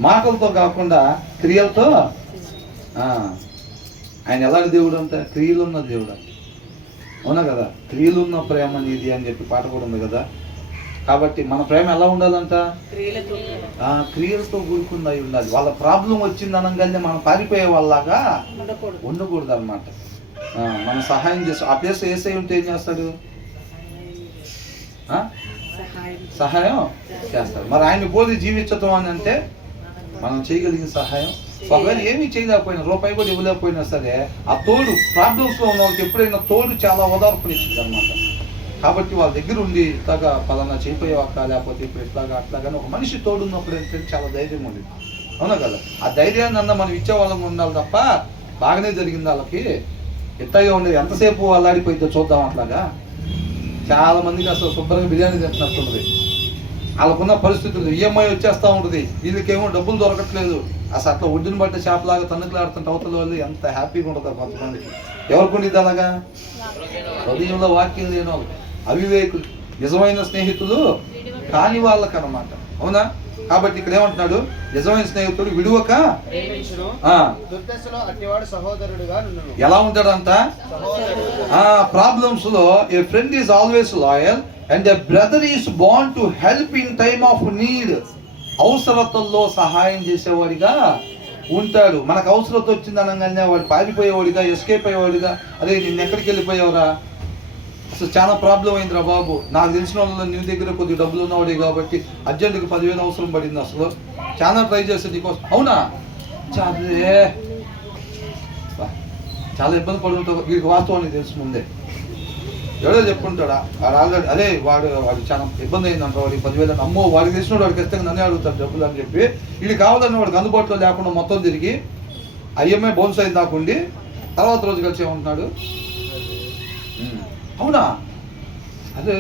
మాటలతో కాకుండా క్రియలతో. ఆయన ఎలాంటి దేవుడు అంట, క్రియలు ఉన్న దేవుడు, అవునా కదా. క్రియలు ఉన్న ప్రేమ నీది అని చెప్పి పాట కూడా ఉంది కదా. కాబట్టి మన ప్రేమ ఎలా ఉండాలంట, క్రియలతో కూడుకుంది అయి ఉండాలి. వాళ్ళ ప్రాబ్లం వచ్చింది అనగానే మనం పారిపోయే వాళ్ళలాగా ఉండకూడదు అనమాట. మనం సహాయం చేస్తాం. ఆ ప్లేస్ ఏసై ఉంటే ఏం చేస్తాడు, సహాయం చేస్తాడు. మరి ఆయన పోలి జీవించటం అని అంటే మనం చేయగలిగిన సహాయం, ఒకవేళ ఏమీ చేయలేకపోయినా, రూపాయి కూడా ఇవ్వలేకపోయినా సరే, ఆ తోడు ప్రాబ్లమ్స్లో ఉన్న వాళ్ళకి ఎప్పుడైనా తోడు చాలా ఓదార్పునిచ్చింది అనమాట. కాబట్టి వాళ్ళ దగ్గర ఉండి ఇట్లాగా పలానా చేయిపోయేవాక, లేకపోతే ఇప్పుడు ఇట్లాగా అట్లాగానే ఒక మనిషి తోడు ఉన్నప్పుడు ఏంటంటే చాలా ధైర్యం ఉంది, అవునా కదా. ఆ ధైర్యాన్ని అన్న మనం ఇచ్చే వాళ్ళకి ఉండాలి తప్ప, బాగానే జరిగింది వాళ్ళకి ఎట్లాగే ఉండేది, ఎంతసేపు వాళ్ళు ఆడిపోయిద్దో చూద్దాం అట్లాగా. చాలా మందికి అసలు శుభ్రంగా బిర్యానీ తింటున్నట్టుంది, వాళ్ళకున్న పరిస్థితులు ఈఎంఐ వచ్చేస్తూ ఉంటుంది, వీళ్ళకేమో డబ్బులు దొరకట్లేదు. అసలు అట్లా ఒడ్డుని బట్టి చేపలాగా తన్నుకులాడుతుంటే అవతల వాళ్ళు ఎంత హ్యాపీగా ఉంటుందో కొంతమందికి. ఎవరికి ఉండేది అలాగా, హృదయంలో వాక్యం లేని వాళ్ళు, అవివేకులు, నిజమైన స్నేహితులు కాని వాళ్ళకన్నమాట, అవునా. కాబట్టి ఇక్కడ ఏమంటున్నాడు, నిజమైన స్నేహితుడు విడువక ఎలా ఉంటాడంట, ప్రాబ్లమ్స్ లో a friend is always loyal and a brother is bound to help in time of need. అవసరతల్లో సహాయం చేసేవాడిగా ఉంటాడు. మనకు అవసరత వచ్చింది అనగానే వాడు పారిపోయేవాడిగా, ఎస్కేప్ అయ్యేవాడిగా, అదే నిన్న ఎక్కడికి వెళ్ళిపోయావురా, అసలు చాలా ప్రాబ్లం అయిందిరా బాబు, నాకు తెలిసిన వాళ్ళు నీ దగ్గర కొద్దిగా డబ్బులు ఉన్నవాడే కాబట్టి అర్జెంటుగా 10,000 అవసరం పడింది, అసలు చాలా ట్రై చేస్తుంది నీకోసం, అవునా. చాలా ఇబ్బంది పడుతుంటావు, వీడికి వాస్తవానికి తెలుసు ముందే, ఎవడో చెప్పుకుంటాడా వాడు ఆల్రెడీ, అదే వాడు చాలా ఇబ్బంది అయిందంట, వాడికి 10,000, అమ్మో వాడికి తెలిసిన వాడికి ఖచ్చితంగా నన్నే అడుగుతాడు డబ్బులు అని చెప్పి, వీడు కావాలని వాడికి అందుబాటులో లేకుండా మొత్తం తిరిగి ఐఎంఐ బౌన్స్ అయింది దాకుండి తర్వాత రోజు కలిసి ఏమంటున్నాడు, అవునా అదే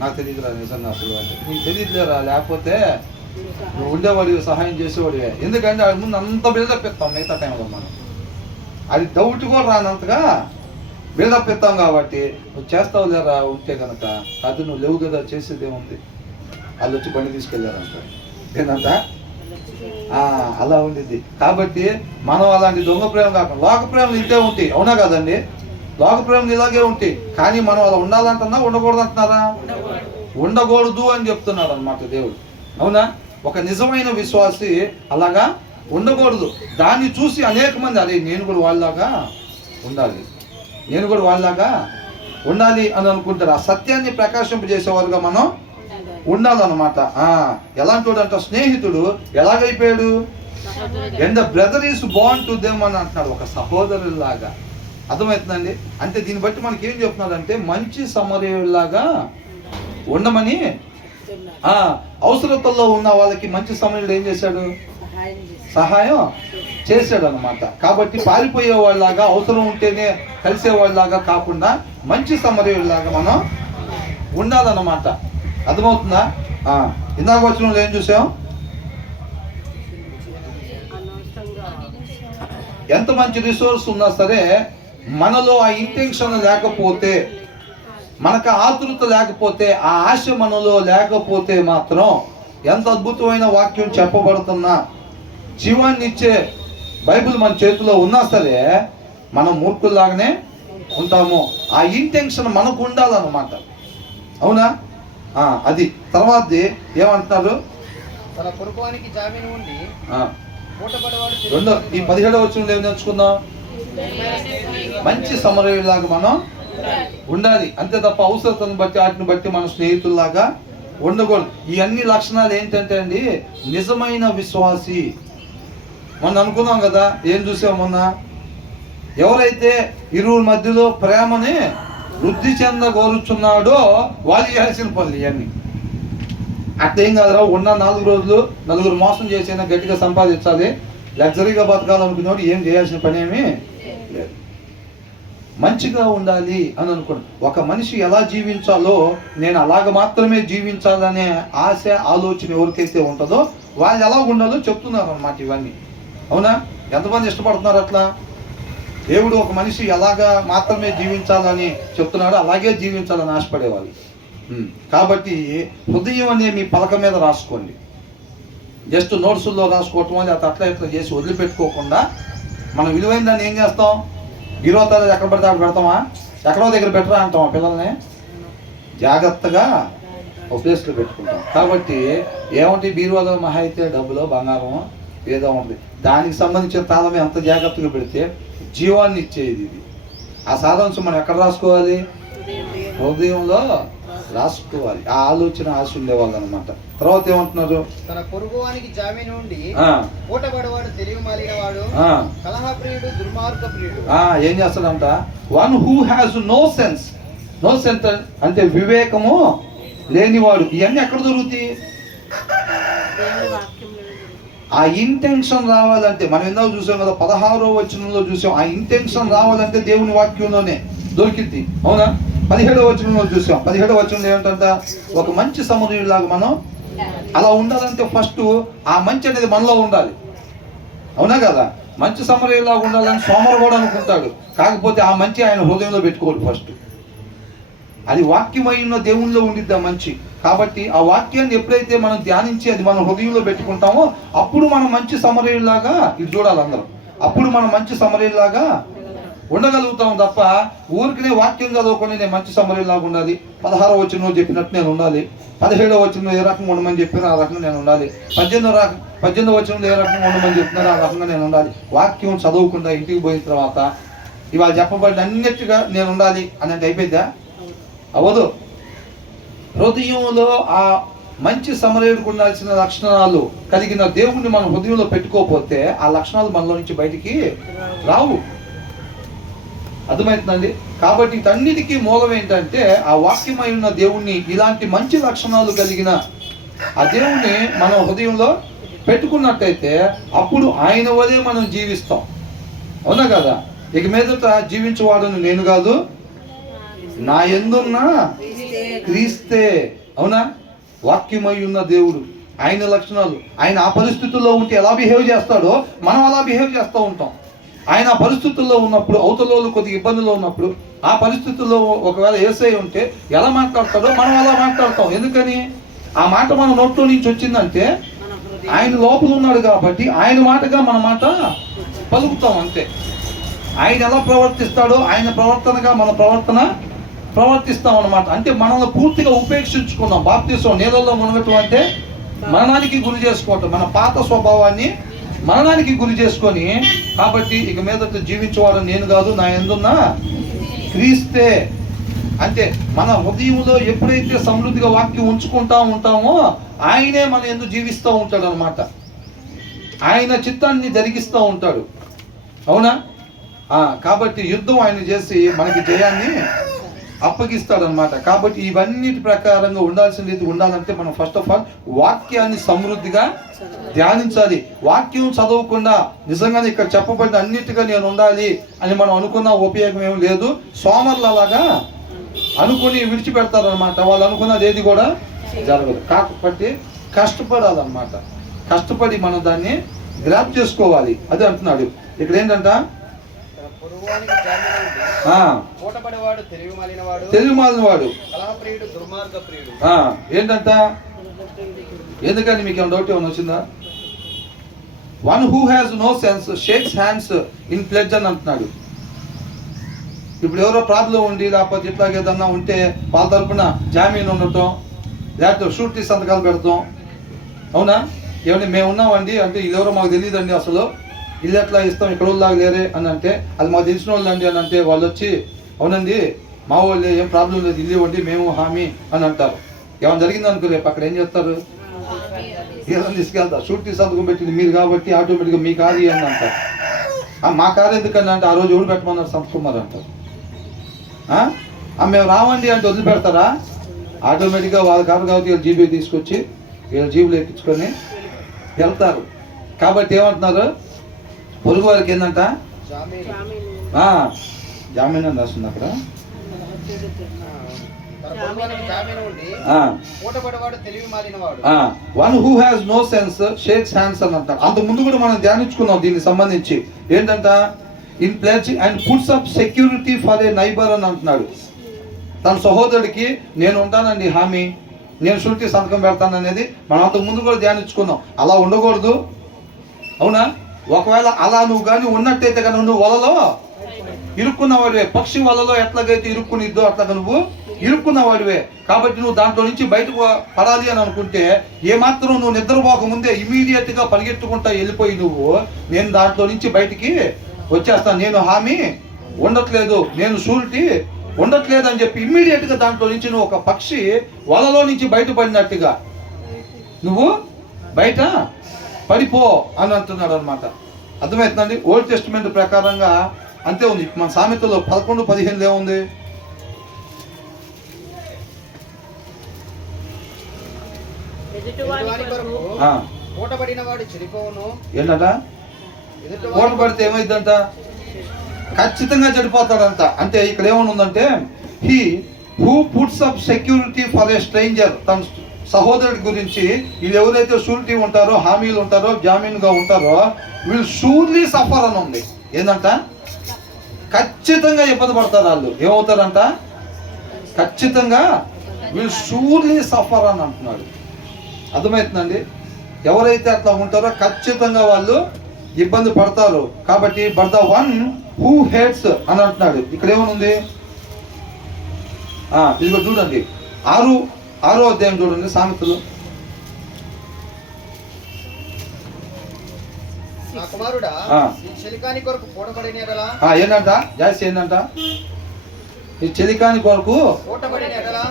నాకు తెలియదురా నిజంగా అసలు అంటే, నీకు తెలియదులేరా, లేకపోతే నువ్వు ఉండేవాడివి, సహాయం చేసేవాడివే, ఎందుకంటే వాడి ముందు అంత బిల్డప్ ఇస్తాం మిగతా టైంలో మనం, అది డౌట్ కూడా రానంతగా బిల్డప్ ఇస్తాం కాబట్టి నువ్వు చేస్తావు లేరా ఉంటే కనుక, అది నువ్వు లేవు కదా చేసేది ఏముంది, వాళ్ళు వచ్చి బండి తీసుకెళ్ళారంట ఏంటంట, అలా ఉండేది. కాబట్టి మనం అలాంటి దొంగ ప్రేమ కాకుండా లోక ప్రేమలు ఇంతే ఉంటాయి, అవునా కదండి. లోక ప్రేమలు ఇలాగే ఉంటాయి. కానీ మనం అలా ఉండాలంటున్నా ఉండకూడదు అంటున్నారా? ఉండకూడదు అని చెప్తున్నాడు అనమాట దేవుడు. అవునా? ఒక నిజమైన విశ్వాసి అలాగా ఉండకూడదు. దాన్ని చూసి అనేక మంది అరే నేను కూడా వాళ్ళలాగా ఉండాలి, నేను కూడా వాళ్ళలాగా ఉండాలి అని అనుకుంటారు. ఆ సత్యాన్ని ప్రకాశింపజేసేవారుగా మనం ఉండాలన్నమాట. ఎలాంటి వాడు అంటే స్నేహితుడు ఎలాగైపోయాడు? And the brother is bound to them అని అంటున్నాడు, ఒక సహోదరులాగా. అర్థమవుతుందండి? అంటే దీన్ని బట్టి మనకి ఏం చెప్తున్నాడంటే మంచి సమరయుల్లాగా ఉండమని. అవసరతల్లో ఉన్న వాళ్ళకి మంచి సమయంలో ఏం చేశాడు? సహాయం చేశాడు అనమాట. కాబట్టి పారిపోయే వాళ్ళలాగా, అవసరం ఉంటేనే కలిసే వాళ్ళలాగా కాకుండా మంచి సమరయుల్లాగా మనం ఉండాలన్నమాట. అర్థమవుతుందా? ఇందాక వచ్చిన ఏం చూసాం? ఎంత మంచి రిసోర్స్ ఉన్నా సరే మనలో ఆ ఇంటెన్షన్ లేకపోతే, మనకు ఆతృత లేకపోతే, ఆ ఆశ మనలో లేకపోతే మాత్రం ఎంత అద్భుతమైన వాక్యం చెప్పబడుతున్నా, జీవాన్ని ఇచ్చే బైబిల్ మన చేతిలో ఉన్నా సరే మనం మూర్ఖుల్లాగానే ఉంటాము. ఆ ఇంటెన్షన్ మనకు ఉండాలన్నమాట. అవునా? అది తర్వాతది ఏమంటున్నారు? తన పొరుగువానికి జామీను ఉండి రెండో ఈ 17వ వచనంలో ఏం నేర్చుకుందాం? మంచి సమరయులాగా మనం ఉండాలి, అంతే తప్ప అవసరతను బట్టి వాటిని బట్టి మన స్నేహితుల్లాగా ఉండకూడదు. ఈ అన్ని లక్షణాలు ఏంటంటే అండి నిజమైన విశ్వాసి. మొన్న అనుకున్నాం కదా, ఏం చూసాం మొన్న? ఎవరైతే ఇరువురి మధ్యలో ప్రేమని వృద్ధి చెందగోరుచున్నాడో వాళ్ళు చేయాల్సిన పనులు ఇవన్నీ. అట్లేం కాదురా, ఉన్న 4 రోజులు నలుగురు మోసం చేసైనా గట్టిగా సంపాదించాలి, లగ్జరీగా బతకాలనుకునేవాడు ఏం చేయాల్సిన పని ఏమీ లేదు. మంచిగా ఉండాలి అని అనుకోండి. ఒక మనిషి ఎలా జీవించాలో, నేను అలాగ మాత్రమే జీవించాలనే ఆశ ఆలోచన ఎవరికైతే ఉంటుందో వాళ్ళు ఎలా ఉండాలో చెప్తున్నారు అన్నమాట ఇవన్నీ. అవునా? ఎంతమంది ఇష్టపడుతున్నారు అట్లా? దేవుడు ఒక మనిషి ఎలాగా మాత్రమే జీవించాలని చెప్తున్నాడో అలాగే జీవించాలని ఆశపడేవాళ్ళు. కాబట్టి హృదయం అనే మీ పలక మీద రాసుకోండి. జస్ట్ నోట్సుల్లో రాసుకోవటం వల్ల అట్లా ఇట్లా చేసి వదిలిపెట్టుకోకుండా మనం విలువైన దాన్ని ఏం చేస్తాం? బీరోతాలు ఎక్కడ పడితే అక్కడ పెడతామా? ఎక్కడో దగ్గర పెట్టరా అంటామా? పిల్లల్ని జాగ్రత్తగా ఒక ప్లేస్లో పెట్టుకుంటాం. కాబట్టి ఏమంటే బీరువాలో మహా అయితే డబ్బులో బంగారం ఏదో ఉంది, దానికి సంబంధించిన తాళం ఎంత జాగ్రత్తగా పెడితే జీవాన్ని ఇచ్చేది ఇది. ఆ సారాంశం మనం ఎక్కడ రాసుకోవాలి? హృదయంలో రాసుకోవాలి. ఆ ఆలోచన ఆశ ఉండేవాళ్ళు అనమాట. తర్వాత ఏమంటున్నారు? తన పొరుగువానికి జామీను ఉండి పూటబడవాడు, తెలివి మాలిన వాడు, కలహప్రియుడు, దుర్మార్గ ప్రియుడు. ఏం చేస్తాడంట? One who has no sense. No sense అంటే వివేకము లేనివాడు. ఇవన్నీ ఎక్కడ దొరుకుతాయి? ఆ ఇంటెన్షన్ రావాలంటే మనం ఎందుకు చూసాం కదా, 16వ వచనంలో చూసాం. ఆ ఇంటెన్షన్ రావాలంటే దేవుని వాక్యంలోనే దొరికింది. అవునా? 17వ వచనంలో చూసాం. 17వ వచనంలో ఏమిటంట? ఒక మంచి సమరయుడిలాగా మనం అలా ఉండాలంటే ఫస్ట్ ఆ మంచి అనేది మనలో ఉండాలి. అవునా కదా? మంచి సమరయుడిలాగా ఉండాలని సోమరు కూడా అనుకుంటాడు, కాకపోతే ఆ మంచి ఆయన హృదయంలో పెట్టుకోడు ఫస్ట్. అది వాక్యమై ఉన్న దేవునిలో ఉండిద్ది ఆ మంచి. కాబట్టి ఆ వాక్యాన్ని ఎప్పుడైతే మనం ధ్యానించి అది మనం హృదయంలో పెట్టుకుంటామో అప్పుడు మనం మంచి సమరయుడిలాగా, ఇది చూడాలి అందరం, అప్పుడు మనం మంచి సమరయుడిలాగా ఉండగలుగుతాం. తప్ప ఊరికినే వాక్యం చదువుకొని నేను మంచి సమరయుడిలాగా ఉండాలి, 16వ వచనంలో చెప్పినట్టు నేను ఉండాలి, 17వ వచనంలో ఏ రకంగా ఉండమని చెప్పినా ఆ రకంగా నేను ఉండాలి, 18వ వచనంలో ఏ రకంగా ఉండమని చెప్తున్నారో ఆ రకంగా నేను ఉండాలి. వాక్యం చదవకుండా ఇంటికి పోయిన తర్వాత ఇవాళ చెప్పబడిన అన్నిటిగా నేను ఉండాలి అని అంటే అయిపోయిందా? అవదు. హృదయంలో ఆ మంచి సమరయుడికి ఉండాల్సిన లక్షణాలు కలిగిన దేవుణ్ణి మనం హృదయంలో పెట్టుకోకపోతే ఆ లక్షణాలు మనలో నుంచి బయటికి రావు. అర్థమవుతుందండి? కాబట్టి వీటన్నిటికీ మూలం ఏంటంటే ఆ వాక్యమై ఉన్న దేవుణ్ణి, ఇలాంటి మంచి లక్షణాలు కలిగిన ఆ దేవుణ్ణి మనం హృదయంలో పెట్టుకున్నట్టయితే అప్పుడు ఆయన వలే మనం జీవిస్తాం. అవునా కదా? ఇక మీదట జీవించేవాడును నేను కాదు, నా యందున్న క్రీస్తే. అవునా? వాక్యమై ఉన్న దేవుడు, ఆయన లక్షణాలు, ఆయన ఆ పరిస్థితుల్లో ఉంటే ఎలా బిహేవ్ చేస్తాడో మనం అలా బిహేవ్ చేస్తూ ఉంటాం. ఆయన ఆ పరిస్థితుల్లో ఉన్నప్పుడు, అవతల కొద్దిగా ఇబ్బందుల్లో ఉన్నప్పుడు, ఆ పరిస్థితుల్లో ఒకవేళ యేసయ్య ఉంటే ఎలా మాట్లాడతాడో మనం అలా మాట్లాడతాం. ఎందుకని? ఆ మాట మన నోట్లో నుంచి వచ్చిందంటే ఆయన లోపల ఉన్నాడు కాబట్టి ఆయన మాటగా మన మాట పలుకుతాం అంతే. ఆయన ఎలా ప్రవర్తిస్తాడో ఆయన ప్రవర్తనగా మన ప్రవర్తిస్తాం అన్నమాట. అంటే మనల్ని పూర్తిగా ఉపేక్షించుకున్నాం. బాప్తిసం నీళ్ళల్లో మునగటం అంటే మరణానికి గురి చేసుకోవటం, మన పాత స్వభావాన్ని మరణానికి గురి చేసుకొని, కాబట్టి ఇక మీదట జీవించేవాడు నేను కాదు, నా యందున్న క్రీస్తే. అంటే మన హృదయంలో ఎప్పుడైతే సమృద్ధిగా వాక్యం ఉంచుకుంటా ఉంటామో ఆయనే మన యందు జీవిస్తూ ఉంటాడు అనమాట. ఆయన చిత్తాన్ని జరిగిస్తూ ఉంటాడు. అవునా? కాబట్టి యుద్ధం ఆయన చేసి మనకి జయాన్ని అప్పగిస్తాడనమాట. కాబట్టి ఇవన్నిటి ప్రకారంగా ఉండాల్సిన రీతి ఉండాలంటే మనం ఫస్ట్ ఆఫ్ ఆల్ వాక్యాన్ని సమృద్ధిగా ధ్యానించాలి. వాక్యం చదవకుండా నిజంగానే ఇక్కడ చెప్పబడిన అన్నిటిగా నేను ఉండాలి అని మనం అనుకున్న ఉపయోగం ఏమి లేదు. సోమర్లలాగా అనుకుని విడిచిపెడతారనమాట. వాళ్ళు అనుకున్నది ఏది కూడా జరగదు. కాకపోతే కష్టపడాలన్నమాట. కష్టపడి మనం దాన్ని గ్రాప్ చేసుకోవాలి. అదే అంటున్నాడు ఇక్కడ. ఏంటంట? తెలివి మాలినవాడు, ఏంటంట? ఎందుకని మీకు ఏమైనా డౌట్ ఏమైనా వచ్చిందా? One who has no sense shakes hands in pledge అని అంటున్నాడు. ఇప్పుడు ఎవరో ప్రాబ్లం ఉండి లేకపోతే ఇట్లాగే ఏదన్నా ఉంటే వాళ్ళ తరపున జామీన్ ఉండటం, లేకపోతే షూరిటీ సంతకాలు పెడతాం. అవునా? ఏమంటే మేము ఉన్నామండి అంటే ఇది ఎవరో మాకు తెలియదండి, అసలు ఇల్లు ఎట్లా ఇస్తాం, ఇక్కడ వాళ్ళలాగా లేరే అని అంటే అది మాకు తెలిసిన వాళ్ళండి అని అంటే వాళ్ళు వచ్చి అవునండి మా వాళ్ళే, ఏం ప్రాబ్లం లేదు, ఇల్లు ఇవ్వండి, మేము హామీ అని అంటారు. ఏమైనా జరిగింది అనుకో రేపు అక్కడ ఏం చేస్తారు? ఏదైనా తీసుకెళ్తారు. షూరిటీ సంతకం పెట్టింది మీరు కాబట్టి ఆటోమేటిక్గా మీ కారు అని అంటారు. మా కారు ఎందుకని అంటే ఆ రోజు ఎవరు పెట్టమన్నారు సంతకం అంటారు. మేము రావండి అంటే వదిలిపెడతారా? ఆటోమేటిక్గా వాళ్ళ కారు కాబట్టి వీళ్ళు జీబీ తీసుకొచ్చి వీళ్ళు జీబులు ఎక్కించుకొని వెళ్తారు. కాబట్టి ఏమంటున్నారు? పొరుగు వారికి ఏంటంట? జామీన్ అని రాస్తుంది అక్కడ. One who has no sense shakes hands అని అంటారు. అంత ముందు కూడా మనం ధ్యానించుకున్నాం దీనికి సంబంధించి. ఏంటంట? In pledge and puts up security for A neighbour అని అంటున్నాడు. తన సహోదరుడికి నేను ఉంటానండి హామీ, నేను షూరిటీ సంతకం పెడతాను అనేది మనం అంతకు ముందు కూడా ధ్యానించుకున్నాం. అలా ఉండకూడదు. అవునా? ఒకవేళ అలా నువ్వు కానీ ఉన్నట్టయితే కనుక నువ్వు వలలో ఇరుక్కున్నవాడివే. పక్షి వలలో ఎట్లాగైతే ఇరుక్కునిద్దో అట్లాగా నువ్వు ఇరుక్కున్నవాడివే. కాబట్టి నువ్వు దాంట్లో నుంచి బయటకు పడాలి అని అనుకుంటే ఏమాత్రం నువ్వు నిద్రపోక ముందే ఇమీడియట్గా పరిగెత్తుకుంటా వెళ్ళిపోయి నువ్వు నేను దాంట్లో నుంచి బయటికి వచ్చేస్తాను, నేను హామీ ఉండట్లేదు, నేను షూరిటీ ఉండట్లేదు అని చెప్పి ఇమ్మీడియట్గా దాంట్లో నుంచి నువ్వు ఒక పక్షి వలలో నుంచి బయటపడినట్టుగా నువ్వు బయట పడిపో అని అంటున్నాడు అనమాట. అర్థమవుతుందండి? ఓల్డ్ టెస్టిమెంట్ ప్రకారంగా అంతే ఉంది. మన సామెతలో 11:15 ఏముంది? ఏంటంట? ఓట పడితే ఏమైందంట? ఖచ్చితంగా చెడిపోతాడంట. అంటే ఇక్కడ ఏమనుందంటే he who puts up security for a stranger, తన సహోదరుడి గురించి వీళ్ళు ఎవరైతే షూరిటీ ఉంటారో, హామీలు ఉంటారో, జామీన్గా ఉంటారో వీళ్ళు షూర్లీ సఫర్ అని ఉంది. ఏంటంట? ఖచ్చితంగా ఇబ్బంది పడతారు వాళ్ళు. ఏమవుతారంట? ఖచ్చితంగా వీళ్ళు షూర్లీ సఫర్ అని అంటున్నాడు. అర్థమవుతుందండి? ఎవరైతే అట్లా ఉంటారో ఖచ్చితంగా వాళ్ళు ఇబ్బంది పడతారు. కాబట్టి but the one who hates అని అంటున్నాడు. ఇక్కడ ఏమనుంది? ఇదిగో చూడండి, 6వ అధ్యాయం చూడండి సామెతలు. ఏంటంట? జాస్తి ఏంటంట? ఈ చెలికాని కొరకు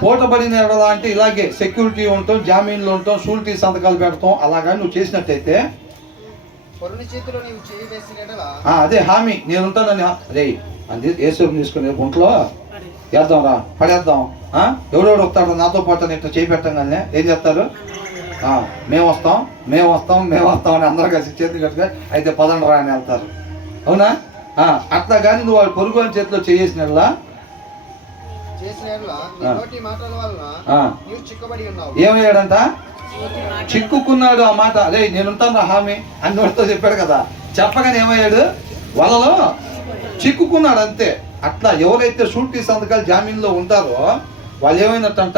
పోటబడిన ఎడలా అంటే ఇలాగే సెక్యూరిటీ ఉంటాం, జామీన్లు ఉంటాం, షూరిటీ సంతకాలు పెడతాం. అలాగా నువ్వు చేసినట్టయితే అదే హామీ, నేను ఉంటానని. అదే అది ఏసేపు తీసుకుని ఒంట్లో వేద్దాం రా, పడేద్దాం, ఎవడెవడు వస్తాడు నాతో పాటు ఇట్లా చేపెట్టంగానే ఏం చేస్తారు? మేము వస్తాం అని అందరూ కలిసి చేతి కట్టుగా అయితే పదండి రా అని వెళ్తారు. అవునా? అట్లా కానీ నువ్వు వాడు పొరుగు అని చేతిలో చేసినట్లా ఏమయ్యాడంట? చిక్కుకున్నాడు. ఆ మాట అదే నేనుంటాను రా హామీ అని నోటితో చెప్పాడు కదా. చెప్పగానే ఏమయ్యాడు? వలలో చిక్కుకున్నాడు అంతే. అట్లా ఎవరైతే షూరిటీ సంతకాలు జామీన్లో ఉంటారో వాళ్ళు ఏమైనట్టంట?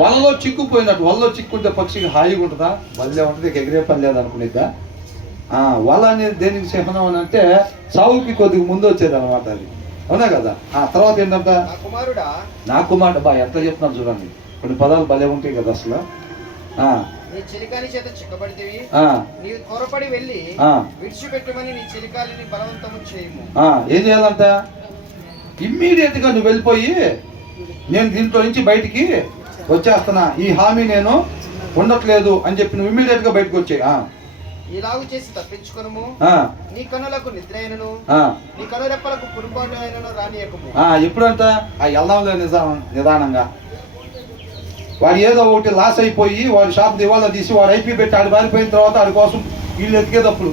వలలో చిక్కుపోయినట్టు. వలలో చిక్కుంటే పక్షికి హాయిగా ఉంటుందా? వల్లే ఉంటుంది, ఎగిరే పని లేదు అనుకునేద్దా? వల అనేది దేనికి చిహ్నం అని అంటే సావుకి కొద్దిగా ముందు వచ్చేది అనమాట అది, అవునా కదా. తర్వాత ఏంటంట, నా కుమారుడు బా ఎట్లా చెప్తున్నాను చూడండి, కొన్ని పదాలు భలే ఉంటాయి కదా అసలు. నీ చిలికాని చేత చిక్కబడితివి, నీవు త్వరపడి వెళ్ళి విడిచిపెట్టమని నీ చిలికాలిని బలవంతము చేయము. ఏం చేయాలంట, ఇమ్మీడియట్ గా నువ్వు వెళ్ళిపోయి నేను దీంట్లో నుంచి బయటికి వచ్చేస్తున్నా, ఈ హామీ నేను ఉండట్లేదు అని చెప్పి నువ్వు ఇమ్మీడియట్ గా బయటకు వచ్చాయి. ఇలాగు చేసి తప్పించుకొనుము, నీ కనులకు నిద్ర అయినను నీ కనురెప్పలకు పురుపాటు అయినను రానియకము. ఎప్పుడంట వెళ్దాంలే నిదానంగా. వాడు ఏదో ఒకటి లాస్ అయిపోయి వాడి షాప్ దివాలా తీసి వాడు ఐపీ పెట్టి ఆడు పారిపోయిన తర్వాత ఆడి కోసం వీళ్ళు ఎతికేటప్పుడు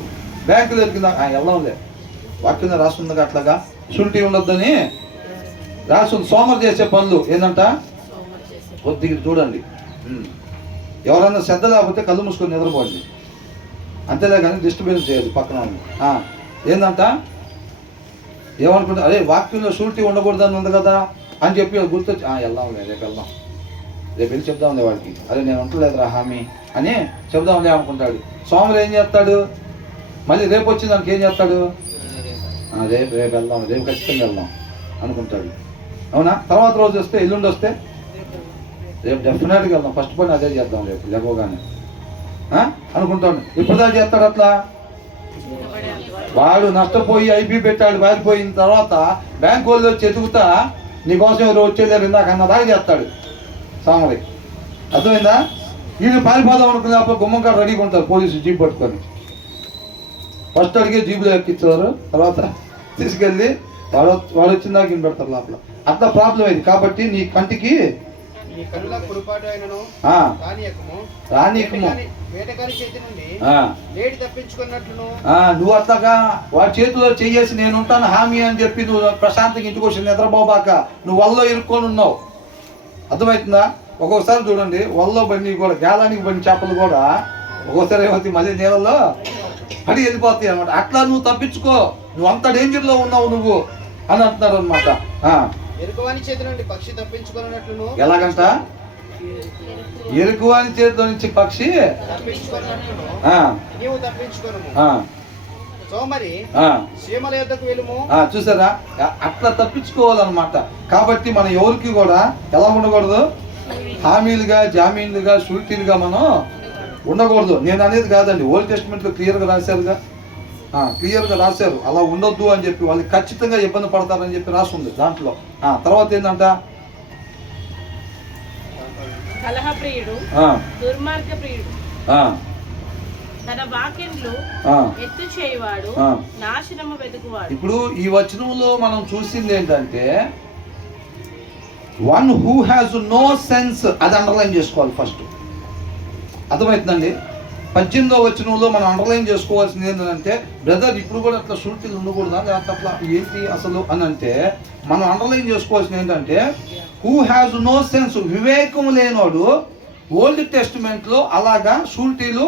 బ్యాంకులు ఎతికిందా వెళ్దాంలే. వాక్యం రాస్తుంది అట్లాగా షూరిటీ ఉండొద్దని రాస్తుంది. సోమరు చేసే పనులు ఏంటంట కొద్దిగా చూడండి, ఎవరన్నా శ్రద్ధ లేకపోతే కళ్ళు మూసుకొని నిద్రపోండి, అంతేలే కానీ డిస్టర్బెన్స్ చేయదు పక్కన. ఏంటంట ఏమనుకుంటా, అరే వాక్యంలో షూరిటీ ఉండకూడదని ఉంది కదా అని చెప్పి గుర్తొచ్చి వెళ్దాంలే, రేపు వెళ్దాం, రేపు వెళ్ళి చెప్దాంలే వాడికి, అదే నేను ఉంటలేదురా హామీ అని చెప్దాంలే అనుకుంటాడు. సోమరు ఏం చేస్తాడు, మళ్ళీ రేపు వచ్చి దానికి ఏం చేస్తాడు, రేపు వెళ్దాం, రేపు ఖచ్చితంగా వెళ్దాం అనుకుంటాడు, అవునా. తర్వాత రోజు వస్తే ఎల్లుండి వస్తే రేపు డెఫినెట్గా వెళ్దాం, ఫస్ట్ పని అదే చేద్దాం రేపు లేకపోగానే అనుకుంటాడు. ఎప్పుడుదా చేస్తాడు అట్లా, వాడు నష్టపోయి ఐపీ పెట్టాడు పారిపోయిన తర్వాత బ్యాంక్ వాళ్ళు వచ్చి ఎదుగుతా నీకోసం ఎవరు వచ్చేదారు ఇందాక అన్న దాకా చేస్తాడు సామరి, అర్థమైందా. వీళ్ళు పారిపోదాం అనుకున్నప్పుడు గుమ్మంకాడ రెడీగా ఉంటారు పోలీసు జీప్ పట్టుకొని, ఫస్ట్ అడిగి జీబులో ఎక్కించారు, తర్వాత తీసుకెళ్ళి వాడు వచ్చిన దాకా ఇన్ పెడతారు లోపల. అట్లా ప్రాబ్లం అయింది కాబట్టి నీ కంటికి రానీయకము. నువ్వు అట్లాగా వాడి చేతిలో చెయ్యేసి నేను ఉంటాను హామీ అని చెప్పి నువ్వు ప్రశాంతంగా ఇంటికి వచ్చి నిద్రపోబాక నువ్వు వల్లో ఇరుక్కొని ఉన్నావు, అర్థమవుతుందా. ఒక్కొక్కసారి చూడండి వల్లో బండి కూడా గాలానికి బండి చేపలు కూడా ఒక్కోసారి ఏమవుతాయి మళ్ళీ నీళ్ళలో పడి వెళ్ళిపోతాయి అనమాట. అట్లా నువ్వు తప్పించుకో, నువ్వు అంత డేంజర్లో ఉన్నావు నువ్వు అని అంటున్నారు అనమాట. ఎరుకువాని చేతి నుండి పక్షి తప్పించుకున్నట్లును, ఎలాగంట ఎరుకువాని చేతిలో నుంచి పక్షి నీవు తప్పించుకోను. సోమరి సీమల యొద్దకు వెళ్ళుము. చూసారా, అట్లా తప్పించుకోవాలన్నమాట. కాబట్టి మనం ఎవరికి కూడా ఎలా ఉండకూడదు, హామీలుగా జామీన్లుగా షూరిటీలుగా మనం ఉండకూడదు. నేను అనేది కాదండి, ఓల్డ్ టెస్ట్మెంట్లో క్లియర్గా రాశారుగా, క్లియర్గా రాశారు అలా ఉండొద్దు అని చెప్పి, వాళ్ళు ఖచ్చితంగా ఇబ్బంది పడతారని చెప్పి రాసి ఉంది దాంట్లో. తర్వాత ఏంటంట, కలహప్రియుడు దుర్మార్గప్రియుడు తన వాక్యంలో ఎత్తు చేయవాడు నాశనము వెతుకువాడు. ఇప్పుడు ఈ వచనంలో మనం చూసింది ఏంటంటే one who has no sense, అది అండర్లైన్ చేసుకోవాలి ఫస్ట్, అర్థమవుతుందండి. 18వ వచనంలో మనం అండర్లైన్ చేసుకోవాల్సింది ఏంటంటే బ్రదర్ ఇప్పుడు కూడా అట్లా షూరిటీలు ఉండకూడదా లేకపోతే అట్లా ఏంటి అసలు అని అంటే మనం అండర్లైన్ చేసుకోవాల్సింది ఏంటంటే హూ హ్యాస్ నో సెన్స్, వివేకం లేనోడు ఓల్డ్ టెస్టిమెంట్లో అలాగా షూరిటీలు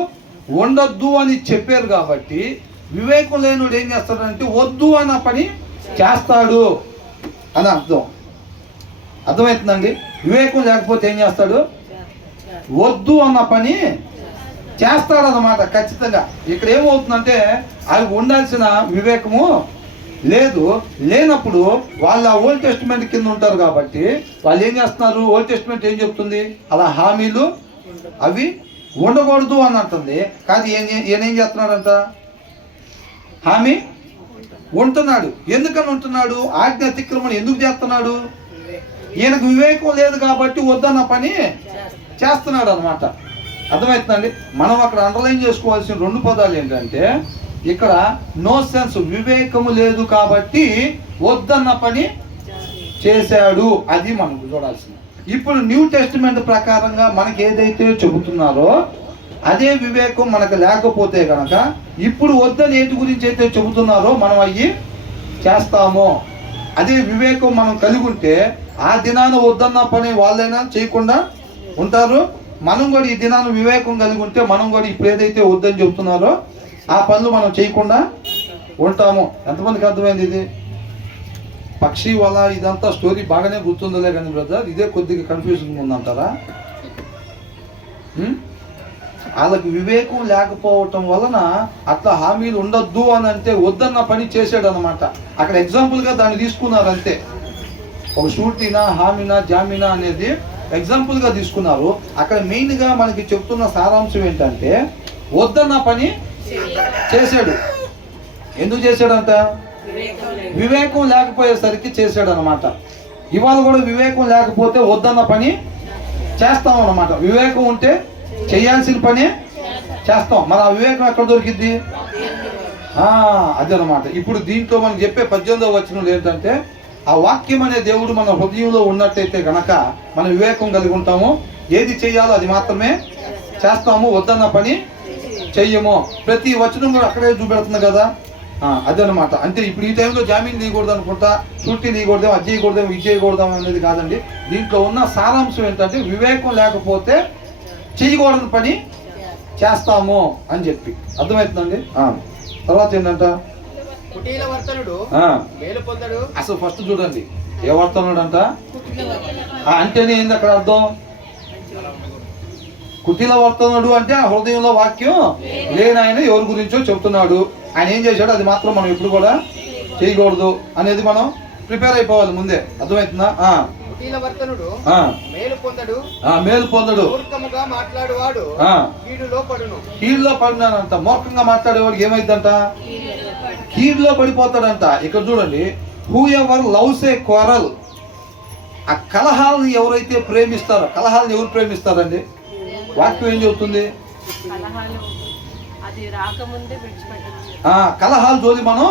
ఉండొద్దు అని చెప్పారు కాబట్టి వివేకం లేనోడు ఏం చేస్తాడంటే వద్దు అన్న పని చేస్తాడు అని అర్థం, అర్థమవుతుందండి. వివేకం లేకపోతే ఏం చేస్తాడు, వద్దు అన్న పని చేస్తాడన్నమాట ఖచ్చితంగా. ఇక్కడ ఏమవుతుందంటే అది ఉండాల్సిన వివేకము లేదు, లేనప్పుడు వాళ్ళు ఆ ఓల్డ్ టెస్టిమెంట్ కింద ఉంటారు కాబట్టి వాళ్ళు ఏం చేస్తున్నారు, ఓల్డ్ టెస్టిమెంట్ ఏం చెప్తుంది, అలా హామీలు అవి ఉండకూడదు అని అంటుంది. కానీ ఈయనేం చేస్తున్నాడంట, హామీ ఉంటున్నాడు. ఎందుకని ఉంటున్నాడు, ఆజ్ఞ అతిక్రమణ ఎందుకు చేస్తున్నాడు, ఈయనకు వివేకం లేదు కాబట్టి వద్దన్న పని చేస్తున్నాడు అనమాట, అర్థమవుతుందండి. మనం అక్కడ అండర్లైన్ చేసుకోవాల్సిన 2 పదాలు ఏంటంటే ఇక్కడ నో సెన్స్, వివేకము లేదు కాబట్టి వద్దన్న పని చేశాడు, అది మనకు చూడాల్సింది. ఇప్పుడు న్యూ టెస్టిమెంట్ ప్రకారంగా మనకి ఏదైతే చెబుతున్నారో అదే వివేకం మనకు లేకపోతే కనుక ఇప్పుడు వద్దని ఏంటి గురించి అయితే చెబుతున్నారో మనం అయ్యి చేస్తామో, అదే వివేకం మనం కలిగి ఉంటే ఆ దినాన వద్దన్న పని వాళ్ళైనా చేయకుండా ఉంటారు. మనం కూడా ఈ దినాన్ని వివేకం కలిగి ఉంటే మనం కూడా ఇప్పుడు ఏదైతే వద్దని చెబుతున్నారో ఆ పనులు మనం చేయకుండా ఉంటాము. ఎంతమందికి అర్థమైంది ఇది? పక్షి వల్ల ఇదంతా స్టోరీ బాగానే గుర్తుందిలే కానీ బ్రదర్ ఇదే కొద్దిగా కన్ఫ్యూజన్ ఉందంటారా? వాళ్ళకి వివేకం లేకపోవటం వలన అట్లా హామీలు ఉండొద్దు అని అంటే వద్దన్న పని చేసాడు అనమాట. అక్కడ ఎగ్జాంపుల్గా దాన్ని తీసుకున్నారు అంతే. ఒక షూటీనా హామీనా జామీనా అనేది ఎగ్జాంపుల్గా తీసుకున్నారు. అక్కడ మెయిన్గా మనకి చెప్తున్న సారాంశం ఏంటంటే వద్దన్న పని చేశాడు. ఎందుకు చేశాడంట? వివేకం లేకపోయేసరికి చేశాడు అనమాట. ఇవాళ కూడా వివేకం లేకపోతే వద్దన్న పని చేస్తాం అన్నమాట. వివేకం ఉంటే చేయాల్సిన పని చేస్తాం. మరి ఆ వివేకం ఎక్కడ దొరికిద్ది? అదే అనమాట. ఇప్పుడు దీంట్లో మనం చెప్పే 18వ వచనం ఏంటంటే ఆ వాక్యం అనే దేవుడు మన హృదయంలో ఉన్నట్టయితే గనక మన వివేకం కలిగి ఉంటాము. ఏది చేయాలో అది మాత్రమే చేస్తాము, వద్దన్న పని చెయ్యము. ప్రతి వచనం కూడా అక్కడే చూపెడుతుంది కదా. అదనమాట. అంటే ఇప్పుడు ఈ టైంలో జామీన్ తీయకూడదు అనుకుంటా, షూటీ తీయకూడదేమో, అది చేయకూడదేమో, ఇది చేయకూడదాం అనేది కాదండి. దీంట్లో ఉన్న సారాంశం ఏంటంటే వివేకం లేకపోతే చేయకూడని పని చేస్తాము అని చెప్పి అర్థమవుతుందండి. తర్వాత ఏంటంట? కుటీల వర్తనుడు మేలు పొందడు. అసలు ఫస్ట్ చూడండి, ఏ వర్తనుడు అంట అంటేనే ఏంది అక్కడ అర్థం? కుటీల వర్తనుడు అంటే ఆ హృదయంలో వాక్యం లేని ఆయన ఎవరి గురించో చెప్తున్నాడు. ఆయన ఏం చేశాడు అది మాత్రం మనం ఎప్పుడు కూడా చేయకూడదు అనేది మనం ప్రిపేర్ అయిపోవాలి ముందే. అర్థమవుతుందా? కుటీల వర్తనుడు మేలు పొందడు. మేలు పొందడు. మూర్ఖముగా మాట్లాడేవాడు కీడులో పడును. కీడులో పడినాడంట. మూర్ఖంగా మాట్లాడేవాడికి ఏమైందంట? కీడులో పడిపోతాడంట. ఇక్కడ చూడండి, who ever loves a quarrel. ఆ కలహాలను ఎవరైతే ప్రేమిస్తారో, కలహాలను ఎవరు ప్రేమిస్తారండి? వాక్యం ఏం చెబుతుంది? కలహాలు జోలి మనం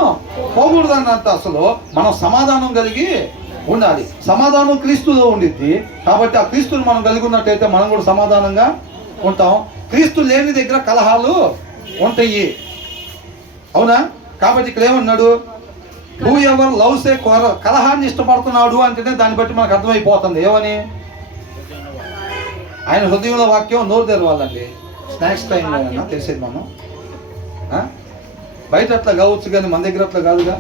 పోకూడదని అంట. అసలు మనం సమాధానం కలిగి ఉండాలి. సమాధానం క్రీస్తులో ఉండిద్ది. కాబట్టి ఆ క్రీస్తుని మనం కలిగి ఉన్నట్టయితే మనం కూడా సమాధానంగా ఉంటాం. క్రీస్తు లేని దగ్గర కలహాలు ఉంటాయి, అవునా? కాబట్టి ఇక్కడ ఏమన్నాడు? Whoever loves a quarrel. కలహాన్ని ఇష్టపడుతున్నాడు అంటేనే దాన్ని బట్టి మనకు అర్థమైపోతుంది ఏమని. ఆయన హృదయంలో వాక్యం నోరు తెరవాలండి. స్నాక్స్ టైంలో అయినా తెలిసేది మనం. బయట అట్లా కావచ్చు కానీ మన దగ్గర అట్లా కాదుగా.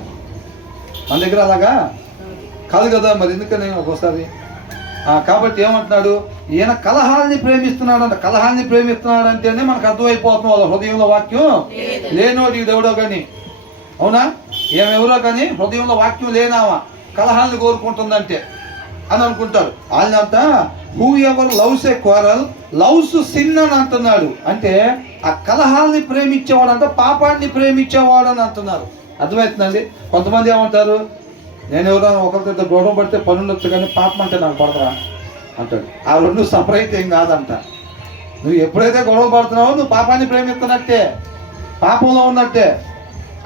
మన దగ్గర అలాగా కాదు కదా. మరి ఎందుకని ఒక్కోసారి కాబట్టి ఏమంటున్నాడు? ఈయన కలహాల్ని ప్రేమిస్తున్నాడు. కలహాల్ని ప్రేమిస్తున్నాడు అంటేనే మనకు అర్థమైపోతుంది వాళ్ళ హృదయంలో వాక్యం లేనోడు ఎవడో కానీ, అవునా? ఏమెవరో కానీ హృదయంలో వాక్యం లేనావా కలహాల్ని కోరుకుంటుందంటే అని అనుకుంటారు. వాళ్ళంట whoever loves a quarrel loves sin అని అంటున్నాడు. అంటే ఆ కలహాల్ని ప్రేమించేవాడంట పాపాన్ని ప్రేమించేవాడు అని అంటున్నారు. అర్థమవుతుందండి? కొంతమంది ఏమంటారు, నేను ఎవరైనా ఒకరితో గొడవ పడితే పని ఉండొచ్చు కానీ పాపం అంటే నాకు పడతారా అంటాడు. ఆ రెండు సపరేట్ ఏం కాదంట. నువ్వు ఎప్పుడైతే గొడవ పడుతున్నావో నువ్వు పాపాన్ని ప్రేమిస్తున్నట్టే, పాపంలో ఉన్నట్టే.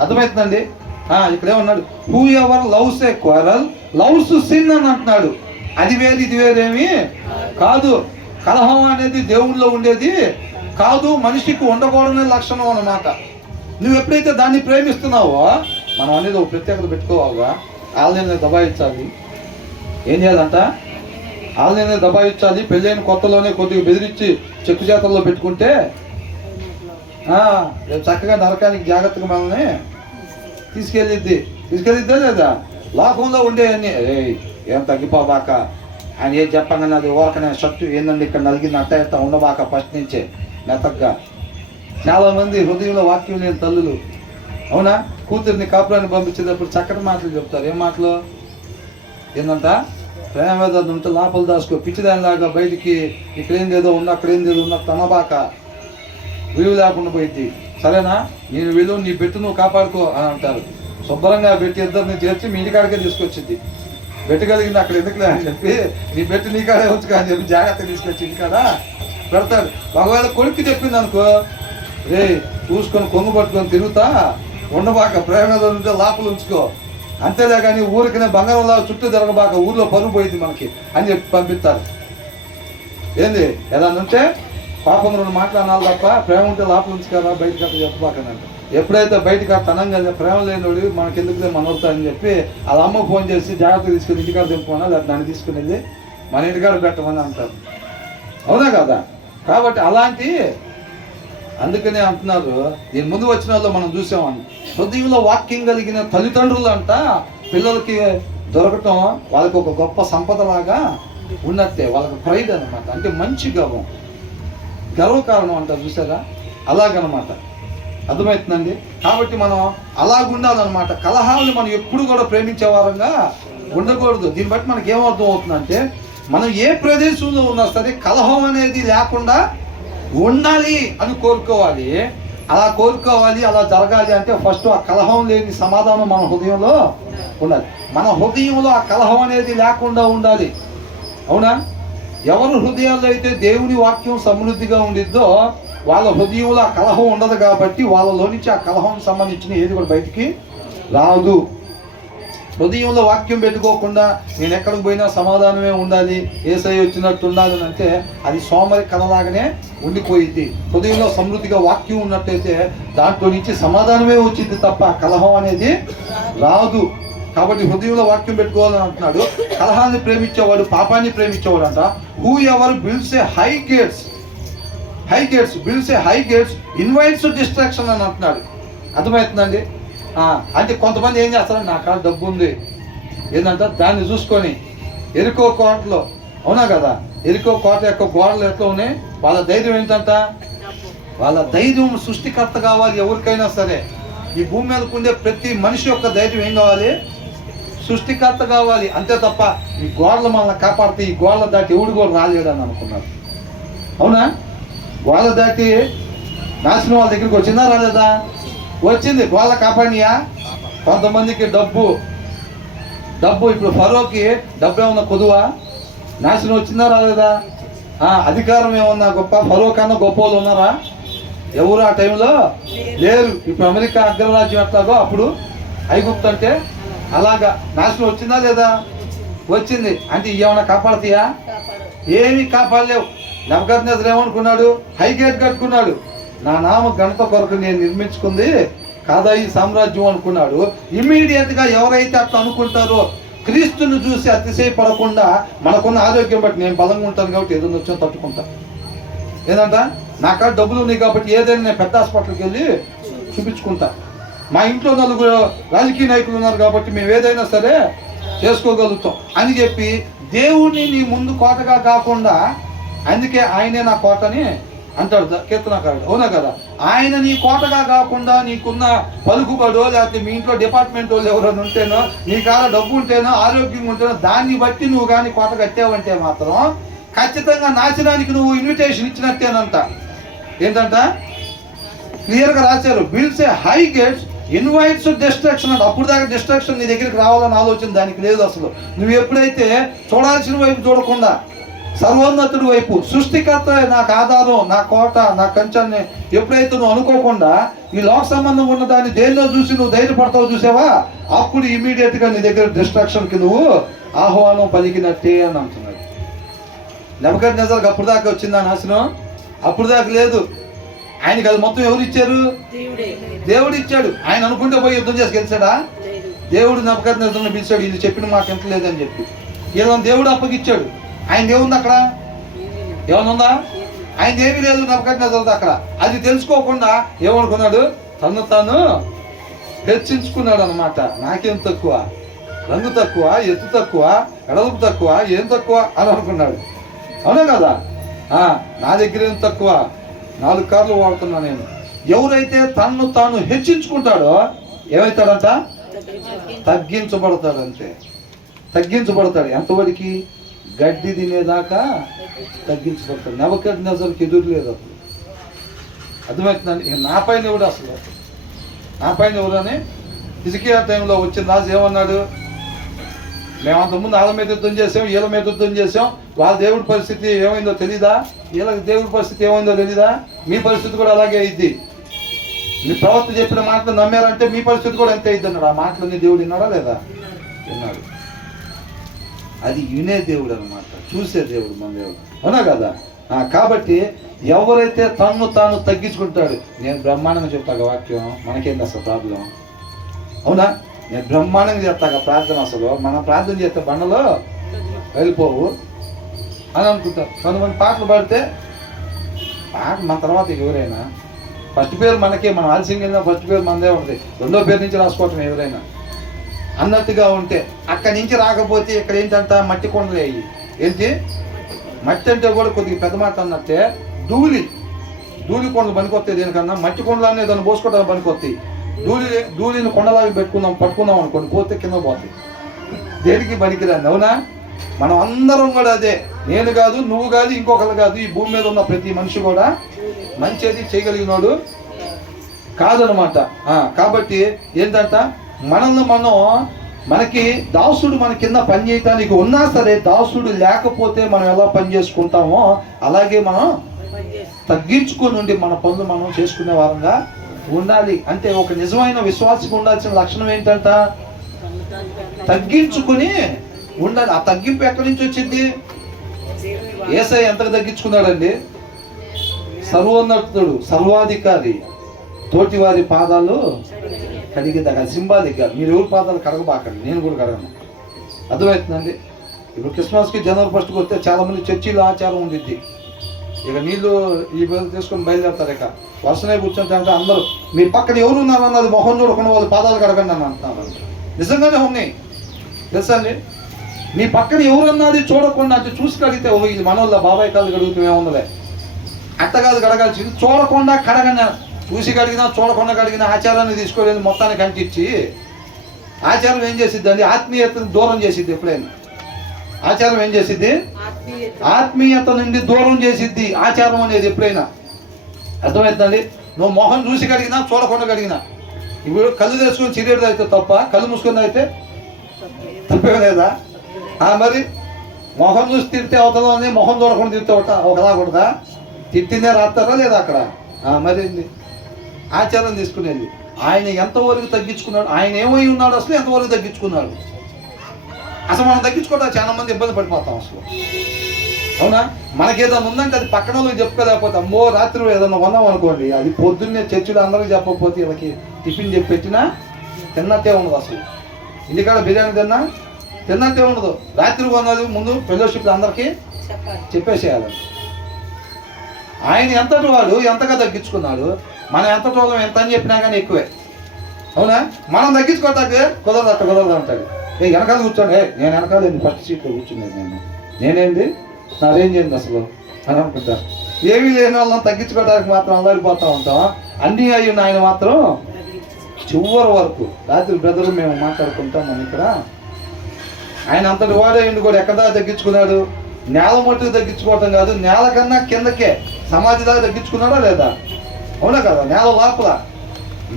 అర్థమవుతుందండి? ఇక్కడ ఏమన్నాడు? Whoever loves a quarrel loves sin అని అంటున్నాడు. అది వేరు ఇది వేరేమి కాదు. కలహం అనేది దేవుళ్ళలో ఉండేది కాదు, మనిషికి ఉండకూడని లక్షణం అన్నమాట. నువ్వు ఎప్పుడైతే దాన్ని ప్రేమిస్తున్నావో మనం అనేది ఒక ప్రత్యేకత పెట్టుకోవాలిగా. వాళ్ళని దబాయించాలి. ఏం చేయాలంట? వాళ్ళని దబాయించాలి. పెళ్ళైన కొత్తలోనే కొద్దిగా బెదిరించి చెక్కు చేతల్లో పెట్టుకుంటే రేపు చక్కగా నరకానికి జాగ్రత్తగా మనల్ని తీసుకెళ్ళిద్దే లేదా? లోకంలో ఉండే అన్ని ఏం తగ్గిపోబాక ఆయన ఏం చెప్పగానే అది ఓరకనే షర్టు ఏందండి ఇక్కడ నలిగింది అట్ట ఉండబాక ఫస్ట్ నుంచే మెతగ్గా. చాలామంది హృదయంలో వాక్యం లేని తల్లులు, అవునా, కూతుర్ని కాపురాన్ని పంపించేటప్పుడు చక్కటి మాటలు చెప్తారు. ఏం మాటలు? ఏందంట? ప్రేమవేదాలు ఉంటే లోపల దాచుకో, పిచ్చిదానిలాగా బయటికి ఇక్కడేం ఏదో ఉంది అక్కడేందేదో ఉన్న తనబాక, విలువ లేకుండా పోయింది. సరేనా? నేను విలువ నీ పెట్టు నువ్వు కాపాడుకో అని అంటారు. శుభ్రంగా పెట్టి ఇద్దరిని చేర్చి మీ ఇంటికాడికే తీసుకొచ్చింది. పెట్టగలిగింది అక్కడ ఎందుకులే అని చెప్పి నీ పెట్టి నీ కాడే ఉంచుకో అని చెప్పి జాగ్రత్త తీసుకొచ్చి ఇంటికాడ పెడతాడు. ఒకవేళ కొడుకు చెప్పింది అనుకో, రే చూసుకొని కొంగు పట్టుకొని తిరుగుతా ఉండబాక, ప్రేమలో ఉంటే లోపల ఉంచుకో, అంతేలే కానీ ఊరికనే బంగారంలా చుట్టూ తిరగబాక, ఊర్లో పరుగు పోయింది మనకి అని చెప్పి పంపిస్తారు. ఏంది ఎలా ఉంటే పాపం రెండు మాట్లాడాలి తప్ప ప్రేమ ఉంటే లోపల ఉంచుకోరా, బయటకు అట్లా చెప్పబాకనంట. ఎప్పుడైతే బయటకు తనంగా ప్రేమ లేనివాడు మనకి ఎందుకులే మనవుతా అని చెప్పి వాళ్ళ అమ్మ ఫోన్ చేసి జాగ్రత్తగా తీసుకుని ఇంటికాడ తెంపుకోనా లేదా దాన్ని తీసుకుని వెళ్ళి మన ఇంటికాడ పెట్టమని అంటారు. అవునా కదా? కాబట్టి అలాంటి అందుకనే అంటున్నారు. దీని ముందు వచ్చిన వాళ్ళు మనం చూసామని హృదయంలో వాక్యం కలిగిన తల్లిదండ్రులు అంట పిల్లలకి దొరకటం వాళ్ళకి ఒక గొప్ప సంపదలాగా ఉన్నట్టే, వాళ్ళకి ప్రైడ్ అనమాట. అంటే మంచి గవం. గర్వకారణం అంటారు చూసారా, అలాగనమాట. అర్థమవుతుందండి. కాబట్టి మనం అలాగుండాలన్నమాట. కలహాలను మనం ఎప్పుడు కూడా ప్రేమించే వారంగా ఉండకూడదు. దీన్ని బట్టి మనకి ఏమర్థం అవుతుందంటే, మనం ఏ ప్రదేశంలో ఉన్నా సరే కలహం అనేది లేకుండా ఉండాలి అని కోరుకోవాలి. అలా కోరుకోవాలి, అలా జరగాలి అంటే ఫస్ట్ ఆ కలహం లేని సమాధానం మన హృదయంలో ఉండాలి. మన హృదయంలో ఆ కలహం అనేది లేకుండా ఉండాలి. అవునా? ఎవరి హృదయాల్లో అయితే దేవుని వాక్యం సమృద్ధిగా ఉండిద్దో వాళ్ళ హృదయంలో ఆ కలహం ఉండదు. కాబట్టి వాళ్ళలో నుంచి ఆ కలహం సంబంధించిన ఏది కూడా బయటికి రాదు. హృదయంలో వాక్యం పెట్టుకోకుండా నేను ఎక్కడికి పోయినా సమాధానమే ఉండాలి, యేసయ్య వచ్చినట్టు ఉండాలి అంటే అది సోమరి కలలాగానే ఉండిపోయింది. హృదయంలో సమృద్ధిగా వాక్యం ఉన్నట్టయితే దాంట్లో నుంచి సమాధానమే వచ్చింది తప్ప కలహం అనేది రాదు. కాబట్టి హృదయంలో వాక్యం పెట్టుకోవాలని అంటున్నాడు. కలహాన్ని ప్రేమించేవాడు పాపాన్ని ప్రేమించేవాడు అంట. Who ever builds A high gates builds A high gates invites distraction అని అంటున్నాడు. అర్థమవుతుందండి. అంటే కొంతమంది ఏం చేస్తారంటే నా కాడ డబ్బు ఉంది ఏంటంట దాన్ని చూసుకొని ఎరుకో కోటలో, అవునా కదా, ఎరుకో కోట యొక్క గోడలు ఎట్లా ఉన్నాయి, వాళ్ళ ధైర్యం ఏంటంట, వాళ్ళ ధైర్యం సృష్టికర్త కావాలి. ఎవరికైనా సరే ఈ భూమి మీదకు ఉండే ప్రతి మనిషి యొక్క ధైర్యం ఏం కావాలి, సృష్టికర్త కావాలి. అంతే తప్ప ఈ గోడలు మనల్ని కాపాడితే ఈ గోడలు దాటి ఎవడు కూడా రాలేడని అనుకున్నారు. అవునా? గోడలు దాటి నాశనం వాళ్ళ దగ్గరికి వచ్చిందా రాలేదా? వచ్చింది. గోడల కాపాడియా? కొంతమందికి డబ్బు ఇప్పుడు ఫరోకి డబ్బు ఏమన్నా కొదువా? నాశనం వచ్చిందా రాలేదా? అధికారం ఏమన్నా గొప్ప? ఫరో కన్నా గొప్ప వాళ్ళు ఉన్నారా? ఎవరు ఆ టైంలో లేరు. ఇప్పుడు అమెరికా అగ్రరాజ్యం ఎట్లాగో అప్పుడు ఐగుప్తు అంటే అలాగా నాశనం వచ్చిందా లేదా? వచ్చింది. అంటే ఏమన్నా కాపాడుతాయా? ఏమీ కాపాడలేవు. నెబుకద్నెజరు ఏమనుకున్నాడు? హైగేట్ కట్టుకున్నాడు. నా నామ ఘనత కొరకు నేను నిర్మించుకుంది కాదా ఈ సామ్రాజ్యం అనుకున్నాడు. ఇమ్మీడియట్గా ఎవరైతే అట్లా అనుకుంటారో క్రీస్తుని చూసి అతిశయపడకుండా మనకున్న ఆరోగ్యం బట్టి నేను బలంగా ఉంటాను కాబట్టి ఏదైనా వచ్చా తట్టుకుంటా. ఏదంట నాకాడ డబ్బులు ఉన్నాయి కాబట్టి ఏదైనా నేను పెద్ద హాస్పిటల్కి వెళ్ళి చూపించుకుంటా. మా ఇంట్లో నలుగురు రాజకీయ నాయకులు ఉన్నారు కాబట్టి మేము ఏదైనా సరే చేసుకోగలుగుతాం అని చెప్పి దేవుణ్ణి నీ ముందు కోటగా కాకుండా, అందుకే ఆయనే నా కోటని అంటాడు కీర్తనకారుడు. అవునా కదా? ఆయన నీ కోటగా కాకుండా నీకున్న పలుకుబడో లేకపోతే మీ ఇంట్లో డిపార్ట్మెంట్ వాళ్ళు ఎవరైనా ఉంటేనో, నీ కాడ డబ్బు ఉంటేనో, ఆరోగ్యంగా ఉంటేనో దాన్ని బట్టి నువ్వు కానీ కోట కట్టావంటే మాత్రం ఖచ్చితంగా నాశనానికి నువ్వు ఇన్విటేషన్ ఇచ్చినట్టేనంట. ఏంటంట క్లియర్గా రాశారు. బిల్డ్స్ ఏ హై గేట్స్ ఇన్వైట్స్ డిస్ట్రాక్షన్ అంటే. అప్పుడు దాకా డిస్ట్రాక్షన్ నీ దగ్గరికి రావాలని ఆలోచన దానికి లేదు అసలు. నువ్వు ఎప్పుడైతే చూడాల్సిన వైపు చూడకుండా సర్వోన్నతుడి వైపు, సృష్టికర్త నాకు ఆధారం, నా కోట, నా కంచాన్ని ఎప్పుడైతే నువ్వు అనుకోకుండా ఈ లోక సంబంధం ఉన్న దాన్ని దేనిలో చూసి నువ్వు ధైర్యపడతావు చూసావా, అప్పుడు ఇమీడియట్గా నీ దగ్గర డిస్ట్రాక్షన్కి నువ్వు ఆహ్వానం పలికినట్టే అని అంటున్నాడు. నెబుకద్నెజరుకు అప్పుడు దాకా వచ్చిందా నాశనం? అప్పుడు దాకా లేదు. ఆయనకి అది మొత్తం ఎవరు ఇచ్చారు? దేవుడు ఇచ్చాడు. ఆయన అనుకుంటే పోయి యుద్ధం చేసి గెలిచాడా? దేవుడు నెబుకద్నెజరుని పిలిచాడు, ఇది చెప్పిన మాకు ఎంత లేదని చెప్పి. వీళ్ళని దేవుడు అప్పగిచ్చాడు. ఆయన ఏముంది అక్కడ? ఏమన్నా ఉందా? ఆయన ఏమీ లేదు నెబుకద్నెజరు అక్కడ. అది తెలుసుకోకుండా ఏమనుకున్నాడు? తను తాను హెచ్చించుకున్నాడు అనమాట. నాకేం తక్కువ, రంగు తక్కువ, ఎత్తు తక్కువ, ఎడలుపు తక్కువ, ఏం తక్కువ అని అనుకున్నాడు. అవునా కదా? నా దగ్గర ఏం తక్కువ, 4 కార్లు వాడుతున్నా నేను. ఎవరైతే తన్ను తాను హెచ్చించుకుంటాడో ఏమవుతాడంట? తగ్గించబడతాడంతే. తగ్గించబడతాడు. ఎంతవరకు? గడ్డి తినేదాకా తగ్గించబడతాడు. నెబుకద్నెజరుకి ఎదురు లేదు అప్పుడు. అర్థమవుతుందండి. నా పైన ఎవడు అసలు? నా పైన ఎవరని హిజ్కియా టైంలో వచ్చిన రాజు ఏమన్నాడు? మేము అంతకుముందు వాళ్ళ మీద యుద్ధం చేసాం, వీళ్ళ మీద యుద్ధం చేసాం, వాళ్ళ దేవుడి పరిస్థితి ఏమైందో తెలీదా? వీళ్ళకి దేవుడి పరిస్థితి ఏమైందో తెలీదా? మీ పరిస్థితి కూడా అలాగే అయింది. మీ ప్రవక్త చెప్పిన మాటలు నమ్మారంటే మీ పరిస్థితి కూడా అంతే అయింది అన్నాడు. ఆ మాటలన్నీ దేవుడు విన్నాడా లేదా? విన్నాడు. అది వినే దేవుడు అనమాట, చూసే దేవుడు మన దేవుడు. అవునా కదా? కాబట్టి ఎవరైతే తన్ను తాను తగ్గించుకుంటాడు, నేను బ్రహ్మాండంగా చెప్తాగా వాక్యం, మనకేంది అసలు ప్రాబ్లం? అవునా? నేను బ్రహ్మాండంగా చెప్తాగా ప్రార్థన, అసలు మనం ప్రార్థన చేస్తే బండలో వెళ్ళిపోవు అని అనుకుంటాం. కొంతమంది పాటలు పాడితే పాట మన తర్వాత ఎవరైనా ఫస్ట్ పేరు మనకే, మనం ఆలస్యంగా వెళ్ళినా ఫస్ట్ పేరు మనదే ఉంటుంది, రెండో పేరు నుంచి రాసుకోవటం ఎవరైనా అన్నట్టుగా ఉంటే, అక్కడి నుంచి రాకపోతే ఇక్కడ ఏంటంట మట్టి కొండలు అయ్యి. ఏంటి మట్టి అంటే కూడా కొద్దిగా పెద్ద మాట అన్నట్టే ధూళి. ధూళి కొండలు పనికొస్తాయి దేనికన్నా, మట్టి కొండలు అనేది దాన్ని పోసుకోవడానికి పనికొస్తాయి. ధూళిని కొండలాగా పట్టుకుందాం అనుకోండి, పోతే కింద పోతాయి, దేనికి పనికిరాంది. అవునా? మనం అందరం కూడా అదే, నేను కాదు, నువ్వు కాదు, ఇంకొకరు కాదు, ఈ భూమి మీద ఉన్న ప్రతి మనిషి కూడా మంచిది చేయగలిగినాడు కాదనమాట. కాబట్టి ఏంటంట, మనకి దాసుడు మన కింద పని చేయటానికి ఉన్నా సరే, దాసుడు లేకపోతే మనం ఎలా పని చేసుకుంటామో అలాగే మనం తగ్గించుకొని ఉండి మన పనులు మనం చేసుకునే వారంగా ఉండాలి. అంటే ఒక నిజమైన విశ్వాసకు ఉండాల్సిన లక్షణం ఏంటంట, తగ్గించుకుని ఉండాలి. ఆ తగ్గింపు ఎక్కడి నుంచి వచ్చింది? యేసయ్య ఎంతకు తగ్గించుకున్నాడండి? సర్వోన్నతుడు, సర్వాధికారి, తోటి వారి పాదాలు కడిగేదాకా, సింబాలిక్గా. మీరు ఎవరి పాదాలు కడగబాకండి, నేను కూడా కడగను. అర్థమవుతుందండి? ఇప్పుడు క్రిస్మస్కి జనవరి 1కి వస్తే చాలామంది చర్చిలో ఆచారం ఉండిద్ది, ఇక నీళ్ళు ఈ బదులు తీసుకొని బయలుదేరుతారు. ఇక వర్షనే కూర్చుంటే అంటే అందరూ మీ పక్కన ఎవరు ఉన్నారు అన్నది మొహం చూడకుండా వాళ్ళు పాదాలు కడగండి అని అంటున్నారు. నిజంగానే ఉన్నాయి తెలుసా అండి? మీ పక్కన ఎవరన్నది చూడకుండా, అంటే చూసి కడిగితే ఓ ఇది మనోళ్ళ బాబాయ్ కాళ్ళు కడుగుతూ ఏముందలే, అట్ట కాదు కడగాల్సింది. చూడకుండా కడగండి, చూసి కడిగినా చూడకుండా కడిగినా ఆచారాన్ని తీసుకోలేదు, మొత్తానికి అంటించి ఆచారం ఏం చేసిద్ది అండి? ఆత్మీయతను దూరం చేసిద్ది. ఎప్పుడైనా ఆచారం ఏం చేసిద్ది? ఆత్మీయత నుండి దూరం చేసిద్ది ఆచారం అనేది ఎప్పుడైనా. అర్థమవుతుందండి? నువ్వు మొహం చూసి కడిగినా చూడకుండా కడిగినా, ఇప్పుడు కళ్ళు తెచ్చుకొని చిరేడు అయితే తప్ప, కళ్ళు మూసుకొని అయితే తప్పే లేదా? మరి మొహం చూసి తిడితే అవతల, మొహం చూడకుండా తిడితే ఒకలా కూడదా? తిట్టిందే రాస్తారా లేదా అక్కడ? మరి ఆచారం తీసుకునేది. ఆయన ఎంతవరకు తగ్గించుకున్నాడు, ఆయన ఏమై ఉన్నాడు, అసలు ఎంతవరకు తగ్గించుకున్నాడు. అసలు మనం తగ్గించుకోవడానికి చాలా మంది ఇబ్బంది పడిపోతాం అసలు. అవునా? మనకేదైనా ఉందంటే అది పక్కన వాళ్ళకి చెప్పుకోలేకపోతే, అమ్మో రాత్రి ఏదైనా కొన్నాం అనుకోండి, అది పొద్దున్నే చర్చిలో అందరికీ చెప్పకపోతే వీళ్ళకి టిఫిన్ చెప్పి పెట్టినా తిన్నట్టే ఉండదు. అసలు ఇంటికాడ బిర్యానీ తిన్నట్టే ఉండదు. రాత్రి కొన్నది ముందు ఫెలోషిప్లు అందరికీ చెప్పేసేయాలి. ఆయన ఎంతటి వాడు ఎంతగా తగ్గించుకున్నాడు, మనం ఎంతటి వాళ్ళం ఎంత అని చెప్పినా కానీ ఎక్కువే. అవునా? మనం తగ్గించుకోవటానికి కుదరదు అంటాడు. వెనకాల కూర్చోండి, నేను వెనకాల ఫస్ట్ సీట్లో కూర్చునేది, నేనేంటి నా రేంజ్ ఏంది అసలు అని అనుకుంటా. ఏమీ లేని వాళ్ళని తగ్గించుకోవడానికి మాత్రం అల్లాడిపోతూ ఉంటాం. అన్నీ అయిన ఆయన మాత్రం చివరి వరకు. రాత్రి బ్రదర్ మేము మాట్లాడుకుంటాం మనం ఇక్కడ. ఆయన అంతటి వాడే కూడా ఎక్కడా తగ్గించుకున్నాడు? నేల మట్టుకు తగ్గించుకోవటం కాదు, నేల కన్నా కిందకే సమాధి దాకా తగ్గించుకున్నాడా లేదా? అవునా కదా? నేల లోపల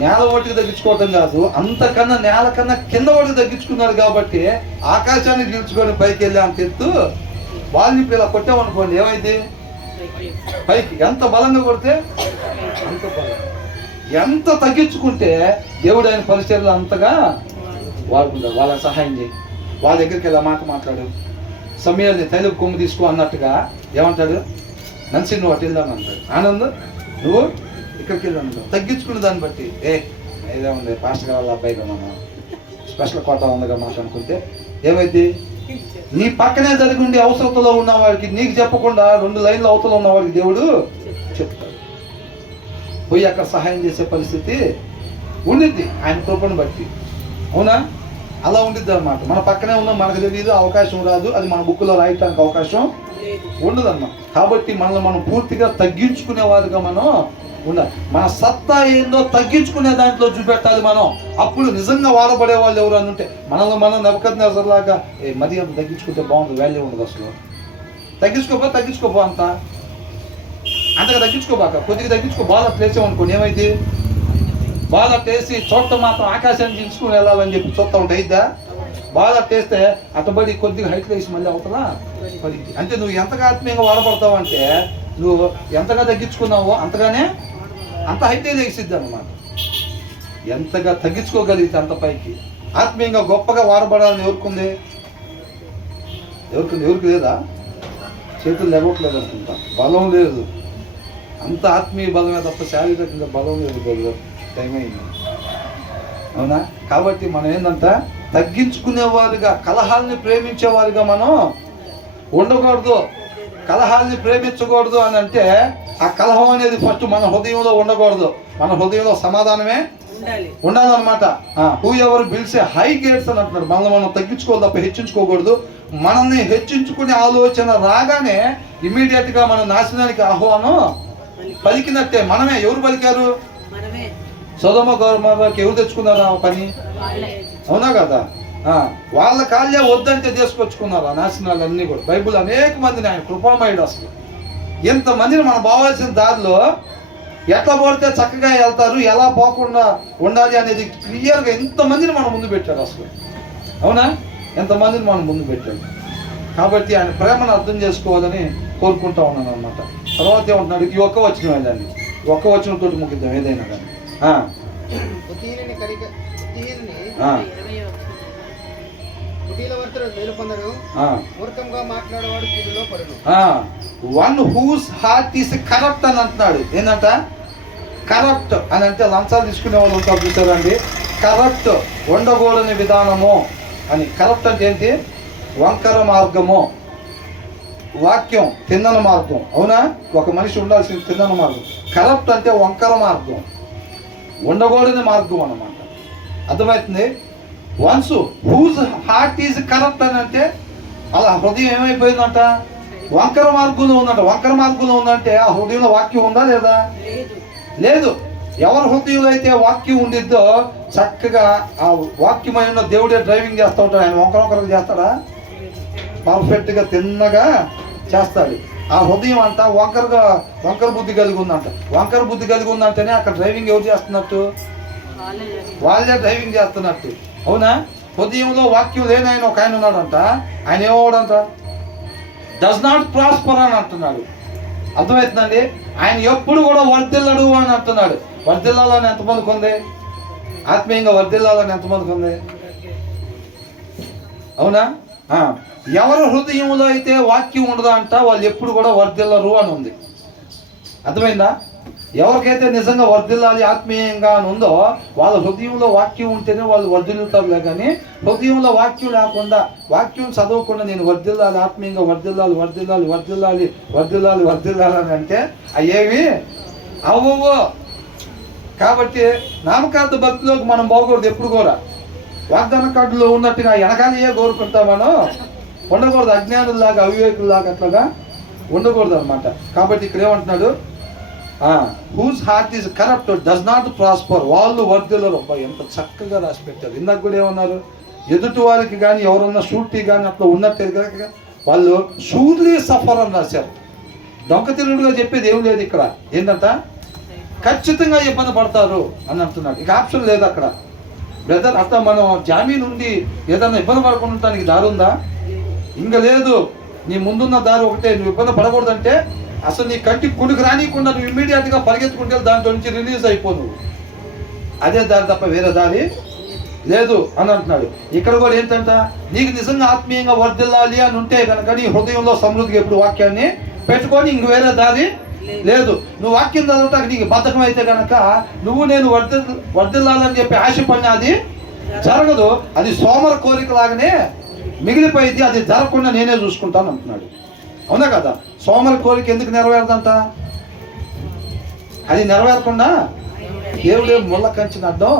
నేల మట్టుకు తగ్గించుకోవటం కాదు, అంతకన్నా నేల కన్నా కింద వరకు తగ్గించుకున్నాడు. కాబట్టి ఆకాశాన్ని గెలుచుకొని పైకి వెళ్ళి అంత ఎత్తు వాళ్ళని ఇప్పుడు ఇలా కొట్టామనుకోండి, ఏమైంది? పైకి ఎంత బలంగా కొడితే అంత బలం. ఎంత తగ్గించుకుంటే దేవుడు ఆయన పరిచర్లు అంతగా వాడుకుంటాడు. వాళ్ళని సహాయం చేయి, వాళ్ళ దగ్గరికి వెళ్ళి మాట్లాడు. సమయాన్ని తైలపు కొమ్ము తీసుకో అన్నట్టుగా ఏమంటాడు? నన్సి నువ్వు అటు వెళ్దాను అంటాడు. ఆనంద్ నువ్వు ఇక్కడికి వెళ్ళాను. తగ్గించుకున్న దాన్ని బట్టి ఏదే ఉంది పాస్టర్ గారు వాళ్ళ అబ్బాయిగా మనం స్పెషల్ కోట ఉందిగా మాట అనుకుంటే ఏమైంది? నీ పక్కనే జరిగి ఉండి అవసరతలో ఉన్నవాడికి నీకు చెప్పకుండా 2 లైన్లు అవతల ఉన్నవాడికి దేవుడు చెప్తాడు. పోయి అక్కడ సహాయం చేసే పరిస్థితి ఉండిద్ది ఆయన కృపను బట్టి. అవునా? అలా ఉండిద్ది అన్నమాట. మన పక్కనే ఉన్న మనకు తెలియదు, అవకాశం రాదు, అది మన బుక్లో రాయటానికి అవకాశం ఉండదన్నమాట. కాబట్టి మనల్ని మనం పూర్తిగా తగ్గించుకునే వారుగా మనం ఉండాలి. మన సత్తా ఏందో తగ్గించుకునే దాంట్లో చూపెట్టాలి మనం. అప్పుడు నిజంగా వాడబడే వాళ్ళు ఎవరు అని ఉంటే మనల్ని మనం నెబుకద్నెజరులాగా మరీ అంత తగ్గించుకుంటే బాగుంటుంది, వాల్యూ ఉండదు అసలు. తగ్గించుకోపో అంతగా తగ్గించుకోబాక, కొద్దిగా తగ్గించుకో. బాగా ప్లేస్ అనుకోండి, ఏమైంది? బాగా టేసి చూడటం మాత్రం ఆకాశాన్ని తీసుకుని వెళ్ళాలని చెప్పి చూస్తూ ఉంటే అయిద్దా? బాగా టేస్తే అట్టబడి కొద్దిగా హైట్లో వేసి మళ్ళీ అవుతుందా పడిద్ది. అంటే నువ్వు ఎంతగా ఆత్మీయంగా వాడబడతావు అంటే నువ్వు ఎంతగా తగ్గించుకున్నావో అంతగానే అంత హైటే లేచిద్ది అన్నమాట. ఎంతగా తగ్గించుకోగలిగితే అంత పైకి. ఆత్మీయంగా గొప్పగా వాడబడాలని ఎవరికి లేదా? చేతులు లేవట్లేదు అనుకుంటా, బలం లేదు. అంత ఆత్మీయ బలమే తప్ప శారీరకంగా బలం లేదు. టైం అయింది. అవునా? కాబట్టి మనం ఏంటంటే తగ్గించుకునేవారుగా, కలహాల్ని ప్రేమించేవారుగా మనం ఉండకూడదు. కలహాల్ని ప్రేమించకూడదు అని అంటే ఆ కలహం అనేది ఫస్ట్ మన హృదయంలో ఉండకూడదు. మన హృదయంలో సమాధానమే ఉండాలన్నమాట. హూ ఎవరు బిల్సే హై గేట్స్ అని అంటున్నాడు. మనల్ని మనం తగ్గించుకోవాలి తప్ప హెచ్చించుకోకూడదు. మనల్ని హెచ్చించుకునే ఆలోచన రాగానే ఇమీడియట్గా మన నాశనానికి ఆహ్వానం పలికినట్టే మనమే. ఎవరు పలికారు? సొదొమ గొమొర్రాకి ఎవరు తెచ్చుకున్నారు ఆ పని? అవునా కదా? వాళ్ళ కాళ్ళే వద్దంటే తీసుకొచ్చుకున్నారు ఆ నాశనాలన్నీ కూడా. బైబుల్ అనేక మందిని, ఆయన కృపామయుడు. అసలు ఎంతమందిని మనం పోవాల్సిన దారిలో ఎట్లా పోతే చక్కగా వెళ్తారు, ఎలా పోకుండా ఉండాలి అనేది క్లియర్గా ఎంతమందిని మనం ముందు పెట్టారు అసలు. అవునా? ఎంతమందిని మనం ముందు పెట్టాడు. కాబట్టి ఆయన ప్రేమను అర్థం చేసుకోవాలని కోరుకుంటా ఉన్నాను అనమాట. తర్వాత ఏమంటున్నాడు? ఈ ఒక్క వచనం వెళ్ళండి, ఒక్క వచనంతో ముగిద్దాం ఏదైనా కానీ. One whose heart is corrupt అని అంటున్నాడు. ఏంటంట? కరప్ట్ అని అంటే లంచాలు తీసుకునే వాళ్ళు ఉంటారు చూసారండి. కరప్ట్ ఉండకూడని విధానము అని. కరప్ట్ అంటే ఏంటి? వంకర మార్గము. వాక్యం తిన్నన మార్గం. అవునా? ఒక మనిషి ఉండాల్సిన తిన్నన మార్గం. కరప్ట్ అంటే వంకర మార్గం, ఉండకూడని మార్గం అన్నమాట. అర్థమవుతుంది? Ones whose heart is corrupt అని అంటే అలా హృదయం ఏమైపోయిందంట? వంకర మార్గంలో ఉందంట. వంకర మార్గంలో ఉందంటే ఆ హృదయంలో వాక్యం ఉందా లేదా? లేదు. ఎవరి హృదయంలో అయితే వాక్యం ఉండిద్దో చక్కగా ఆ వాక్యమైన దేవుడే డ్రైవింగ్ చేస్తూ ఉంటాడు. ఆయన వంకరగా చేస్తాడా? పర్ఫెక్ట్గా తిన్నగా చేస్తాడు. ఆ హృదయం అంతా వంకర బుద్ధి కలిగి ఉందంట. వంకర బుద్ధి కలిగి ఉందంటేనే అక్కడ డ్రైవింగ్ ఎవరు చేస్తున్నట్టు? వాళ్ళే డ్రైవింగ్ చేస్తున్నట్టు. అవునా? హృదయంలో వాక్యం లేని ఆయన ఒక ఆయన ఉన్నాడంట. ఆయన ఏమవుడంట? డస్ నాట్ ప్రాస్పర్ అని అంటున్నాడు. అర్థమవుతుందండి? ఆయన ఎప్పుడు కూడా వర్ధిల్లడు అని అంటున్నాడు. వర్ధిల్లాలని ఎంతమందికి ఉంది? ఆత్మీయంగా వర్ధిల్లాలని ఎంతమందికి ఉంది? అవునా? ఎవరి హృదయంలో అయితే వాక్యం ఉండదా అంట వాళ్ళు ఎప్పుడు కూడా వర్ధిల్లరు అని ఉంది. అర్థమైందా? ఎవరికైతే నిజంగా వర్ధిల్లాలి ఆత్మీయంగా అని ఉందో వాళ్ళ హృదయంలో వాక్యం ఉంటేనే వాళ్ళు వర్ధిల్లుతారులే. కానీ హృదయంలో వాక్యం లేకుండా, వాక్యం చదవకుండా నేను వర్ధిల్లాలి, ఆత్మీయంగా వర్ధిల్లాలి వర్ధిల్లాలి వర్ధిల్లాలి వర్ధిల్లాలి వర్ధిల్లాలి అని అంటే అయ్యేవి అవ్వవు. కాబట్టి నామకార్థ భక్తిలోకి మనం పోకూడదు. ఎప్పుడు కూడా వాగ్దాన కార్డులో ఉన్నట్టుగా వెనకాలే కోరుకుంటాం మనం. ఉండకూడదు. అజ్ఞానుల్లాగా, అవివేకుల్లాగా అట్లాగా ఉండకూడదు అనమాట. కాబట్టి ఇక్కడ ఏమంటున్నాడు? Whose heart is corrupt does not prosper. వాళ్ళు వర్ధిల్లరు. ఎంత చక్కగా రాసి పెట్టారు. ఇందాక కూడా ఏమన్నారు? ఎదుటి వారికి కానీ ఎవరన్నా షూరిటీ కానీ అట్లా ఉన్నట్టే కనుక వాళ్ళు షూర్లీ సఫర్ అని రాశారు. దొంగతిరుగుడుగా చెప్పేది ఏం లేదు ఇక్కడ. ఏంటంట? ఖచ్చితంగా ఇబ్బంది పడతారు అని అంటున్నాడు. ఇక ఆప్షన్ లేదు అక్కడ. బ్రదర్ అట్లా మనం జామీన్ ఉండి ఏదన్నా ఇబ్బంది పడకుండా ఉండటానికి దారి ఉందా? ఇంకా లేదు. నీ ముందున్న దారి ఒకటే. నువ్వు ఇబ్బంది పడకూడదంటే అసలు నీ కంటికి కుడికి రానియకుండా నువ్వు ఇమ్మీడియట్గా పరిగెత్తుకుంటే దాంట్లో నుంచి రిలీజ్ అయిపో నువ్వు. అదే దారి తప్ప వేరే దారి లేదు అని అంటున్నాడు. ఇక్కడ కూడా ఏంటంట? నీకు నిజంగా ఆత్మీయంగా వర్ధిల్లాలి అని ఉంటే కనుక నీ హృదయంలో సమృద్ధిగా ఎప్పుడు వాక్యాన్ని పెట్టుకొని ఇంక వేరే దారి లేదు. నువ్వు వాక్యం చదవటానికి నీకు బద్ధకం అయితే కనుక నువ్వు నేను వర్ధిల్లాలని చెప్పి ఆశపడిన అది జరగదు. అది సోమర కోరిక లాగానే మిగిలిపోయింది. అది జరగకుండా నేనే చూసుకుంటాను అంటున్నాడు. అవునా కదా? సోమర కోరిక ఎందుకు నెరవేరదంట? అది నెరవేరకుండా దేవుడే ముళ్ళ కంచిన అడ్డం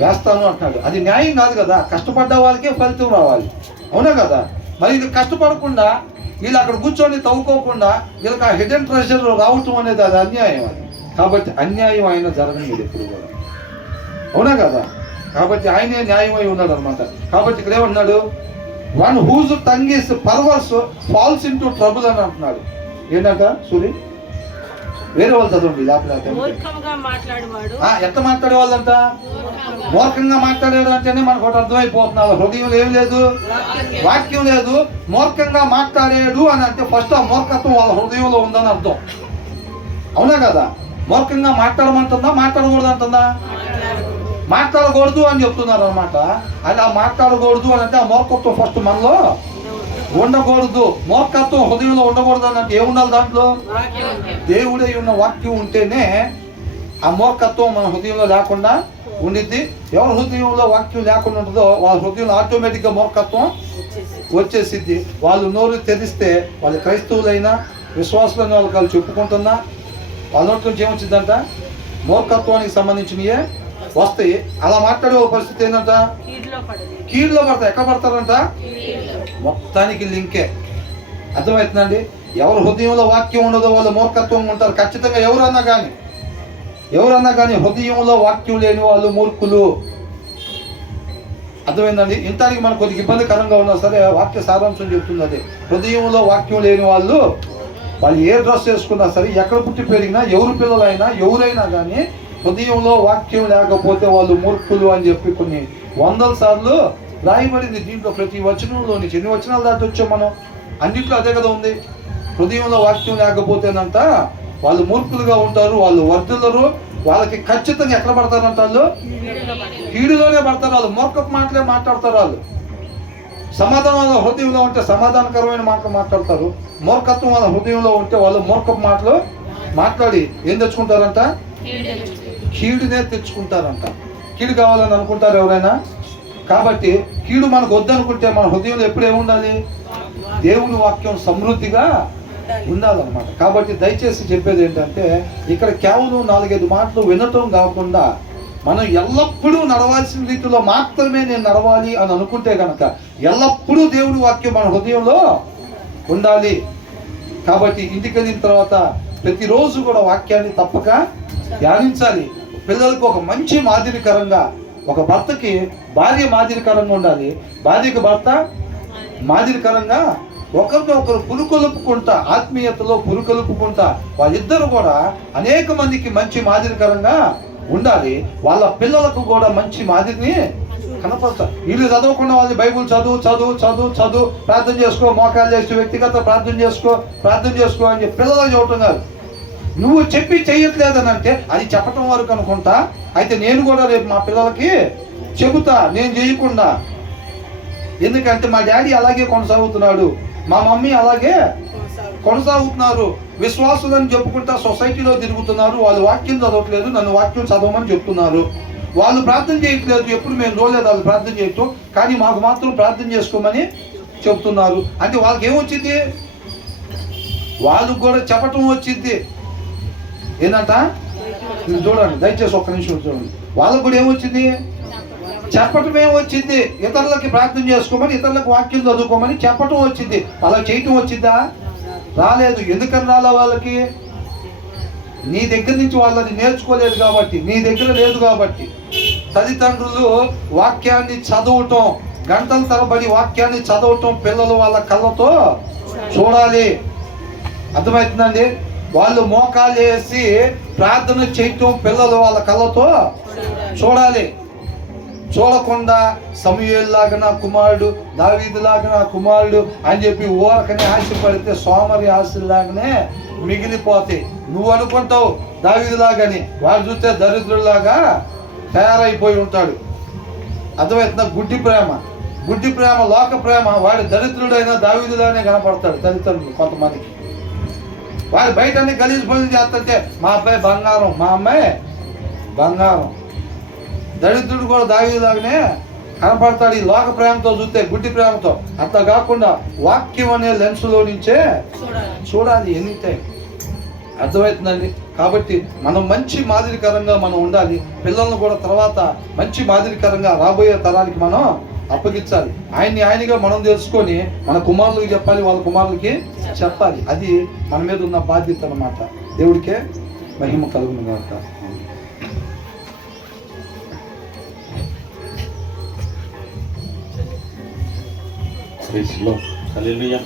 వేస్తాను అంటున్నాడు. అది న్యాయం కాదు కదా. కష్టపడ్డ వాళ్ళకే ఫలితం రావాలి. అవునా కదా? మరి ఇది కష్టపడకుండా వీళ్ళు అక్కడ కూర్చొని తవ్వుకోకుండా వీళ్ళకి ఆ హిడెన్ ట్రెజర్ రావటం అనేది అది అన్యాయం. అది కాబట్టి అన్యాయం ఆయన జరగలేదు ఎప్పుడు కూడా. అవునా కదా? కాబట్టి ఆయనే న్యాయమై ఉన్నాడు అనమాట. కాబట్టి ఇక్కడ ఏమన్నాడు? One whose tongue is perverse falls in to trouble అని అంటున్నాడు. ఏంటంట సూరి? వేరే వాళ్ళు చదవండి. ఎట్లా మాట్లాడేవాళ్ళంట? మూర్ఖంగా మాట్లాడాడు అంటేనే మనకు ఒకటి అర్థమైపోతున్నారు. హృదయం ఏం లేదు, వాక్యం లేదు. మూర్ఖంగా మాట్లాడాడు అని అంటే ఫస్ట్ ఆ మూర్ఖత్వం వాళ్ళ హృదయంలో ఉందని అర్థం. అవునా కదా? మూర్ఖంగా మాట్లాడమంటుందా, మాట్లాడకూడదు అంటుందా? మాట్లాడకూడదు అని చెప్తున్నారు అనమాట. అది ఆ మాట్లాడకూడదు అని అంటే ఆ మూర్ఖత్వం ఫస్ట్ మనలో ఉండకూడదు. మూర్ఖత్వం హృదయంలో ఉండకూడదు అని అంటే ఏముండాలి? దాంట్లో దేవుడే ఉన్న వాక్యం ఉంటేనే ఆ మూర్ఖత్వం మన హృదయంలో లేకుండా ఉండిద్ది. ఎవరి హృదయంలో వాక్యం లేకుండా ఉంటుందో వాళ్ళ హృదయంలో ఆటోమేటిక్గా మూర్ఖత్వం వచ్చేసిద్ది. వాళ్ళు నోరు తెరిస్తే వాళ్ళు క్రైస్తవులైనా విశ్వాసులైన వాళ్ళు కలిసి చెప్పుకుంటున్నా వాళ్ళ నోటి నుంచి ఏమొచ్చిందంట? మూర్ఖత్వానికి సంబంధించినయే వస్తాయి. అలా మాట్లాడే పరిస్థితి ఏంటంట? కీడులో పడతాయి. ఎక్కడ పడతారంట? మొత్తానికి లింకే. అర్థమవుతుందండి? ఎవరు హృదయంలో వాక్యం ఉండదో వాళ్ళు మూర్ఖత్వం ఉంటారు ఖచ్చితంగా. ఎవరన్నా కానీ హృదయంలో వాక్యం లేని వాళ్ళు మూర్ఖులు. అర్థమైందండి? ఇంతానికి మనకు కొద్దిగా ఇబ్బందికరంగా ఉన్నా సరే వాక్య సారాంశం చెప్తుంది అదే. హృదయంలో వాక్యం లేని వాళ్ళు ఏ డ్రెస్ వేసుకున్నా సరే, ఎక్కడ పుట్టి పెరిగినా, ఎవరు పిల్లలైనా ఎవరైనా కానీ హృదయంలో వాక్యం లేకపోతే వాళ్ళు మూర్ఖులు అని చెప్పి కొన్ని వందల సార్లు రాయబడింది దీంట్లో. ప్రతి వచనంలోని ఎన్ని వచనాలు దాటి వచ్చాం మనం, అన్నింటిలో అదే కదా ఉంది. హృదయంలో వాక్యం లేకపోతేనంట వాళ్ళు మూర్ఖులుగా ఉంటారు, వాళ్ళు వర్ధిల్లరు, వాళ్ళకి ఖచ్చితంగా ఎక్కడ పడతారంట, వాళ్ళు కీడులోనే పడతారు. వాళ్ళు మూర్ఖపు మాటలే మాట్లాడతారు. వాళ్ళు సమాధానం వాళ్ళ హృదయంలో ఉంటే సమాధానకరమైన మాటలు మాట్లాడతారు. మూర్ఖత్వం వాళ్ళ హృదయంలో ఉంటే వాళ్ళు మూర్ఖపు మాటలు మాట్లాడి ఏం తెచ్చుకుంటారంట, కీడునే తెచ్చుకుంటారంట. కీడు కావాలని అనుకుంటారు ఎవరైనా. కాబట్టి కీడు మనకు వద్దనుకుంటే మన హృదయంలో ఎప్పుడు ఏముండాలి, దేవుని వాక్యం సమృద్ధిగా ఉండాలన్నమాట. కాబట్టి దయచేసి చెప్పేది ఏంటంటే, ఇక్కడ కేవలం 4-5 మాటలు వినటం కాకుండా మనం ఎల్లప్పుడూ నడవాల్సిన రీతిలో మాత్రమే నేను నడవాలి అని అనుకుంటే కనుక ఎల్లప్పుడూ దేవుని వాక్యం మన హృదయంలో ఉండాలి. కాబట్టి ఇంటికి వెళ్ళిన తర్వాత ప్రతిరోజు కూడా వాక్యాన్ని తప్పక ధ్యానించాలి. పిల్లలకు ఒక మంచి మాదిరికరంగా, ఒక భర్తకి భార్య మాదిరికరంగా ఉండాలి, భార్యకి భర్త మాదిరికరంగా ఒకరితో ఒకరు పురుకొలుపుకుంటా, ఆత్మీయతలో పురుకొలుపుకుంటా వాళ్ళిద్దరు కూడా అనేక మందికి మంచి మాదిరికరంగా ఉండాలి. వాళ్ళ పిల్లలకు కూడా మంచి మాదిరిని కనపడతారు. వీళ్ళు చదవకుండా వాళ్ళు బైబుల్ చదువు ప్రార్థన చేసుకో, మోకాలు చేసి వ్యక్తిగత ప్రార్థన చేసుకో అని చెప్పి పిల్లలకు చెప్పటం కాదు. నువ్వు చెప్పి చెయ్యట్లేదని అంటే అది చెప్పటం వరకు అనుకుంటా. అయితే నేను కూడా రేపు మా పిల్లలకి చెబుతా, నేను చేయకుండా. ఎందుకంటే మా డాడీ అలాగే కొనసాగుతున్నాడు, మా మమ్మీ అలాగే కొనసాగుతున్నారు, విశ్వాసులని చెప్పుకుంటా సొసైటీలో తిరుగుతున్నారు, వాళ్ళు వాక్యం చదవట్లేదు, నన్ను వాక్యం చదవమని చెప్తున్నారు. వాళ్ళు ప్రార్థన చేయట్లేదు, ఎప్పుడు మేము చూడలేదు వాళ్ళు ప్రార్థన చేయటం, కానీ మాకు మాత్రం ప్రార్థన చేసుకోమని చెప్తున్నారు. అంటే వాళ్ళకి ఏమొచ్చింది, వాళ్ళకు కూడా చెప్పటం వచ్చింది. ఏంటంట చూడండి, దయచేసి ఒక్క నిమిషం చూడండి. వాళ్ళకు కూడా ఏమొచ్చింది, చెప్పటం ఏమొచ్చింది. ఇతరులకి ప్రార్థన చేసుకోమని, ఇతరులకు వాక్యం చదువుకోమని చెప్పటం వచ్చింది. అలా చేయటం వచ్చిందా, రాలేదు. ఎందుకని రాలా వాళ్ళకి, నీ దగ్గర నుంచి వాళ్ళని నేర్చుకోలేదు కాబట్టి, నీ దగ్గర లేదు కాబట్టి. తల్లిదండ్రులు వాక్యాన్ని చదవటం, గంటల తరబడి వాక్యాన్ని చదవటం పిల్లలు వాళ్ళ కళ్ళతో చూడాలి. అర్థమవుతుందండి? వాళ్ళు మోకాలు వేసి ప్రార్థన చేయటం పిల్లలు వాళ్ళ కళ్ళతో చూడాలి. చూడకుండా సమూయేలులాగా నా కుమారుడు, దావీదులాగా నా కుమారుడు అని చెప్పి ఊరకనే ఆశపడితే సోమరి ఆశలాగానే మిగిలిపోతాయి. నువ్వు అనుకుంటావు దావీదులాగాని, వాడు చూస్తే దరిద్రులాగా తయారైపోయి ఉంటాడు. అర్థమవుతుందా? గుడ్డి ప్రేమ లోక ప్రేమ. వాడు దరిద్రుడైనా దావీదులాగానే కనపడతాడు తల్లిదండ్రులు కొంతమందికి. వాడు బయట అన్ని గలీజ్ పనులు చేస్తుంటే మా అబ్బాయి బంగారం, మా అమ్మాయి బంగారం. దరిద్రుడు కూడా దావీదులాగానే కనపడతాడు ఈ లోక ప్రేమతో చూస్తే, గుడ్డి ప్రేమతో. అట్లా కాకుండా వాక్యం అనే లెన్స్లో నుంచే చూడాలి ఎనీ టైం. అర్థమవుతుందండి? కాబట్టి మనం మంచి మాదిరికరంగా మనం ఉండాలి. పిల్లలను కూడా తర్వాత మంచి మాదిరికరంగా రాబోయే తరానికి మనం అప్పగించాలి. ఆయనగా మనం తెలుసుకొని మన కుమారులకు చెప్పాలి, వాళ్ళ కుమారులకి చెప్పాలి. అది మన మీద ఉన్న బాధ్యత అన్నమాట. దేవుడికే మహిమ కలుగును గాక. హల్లెలూయా.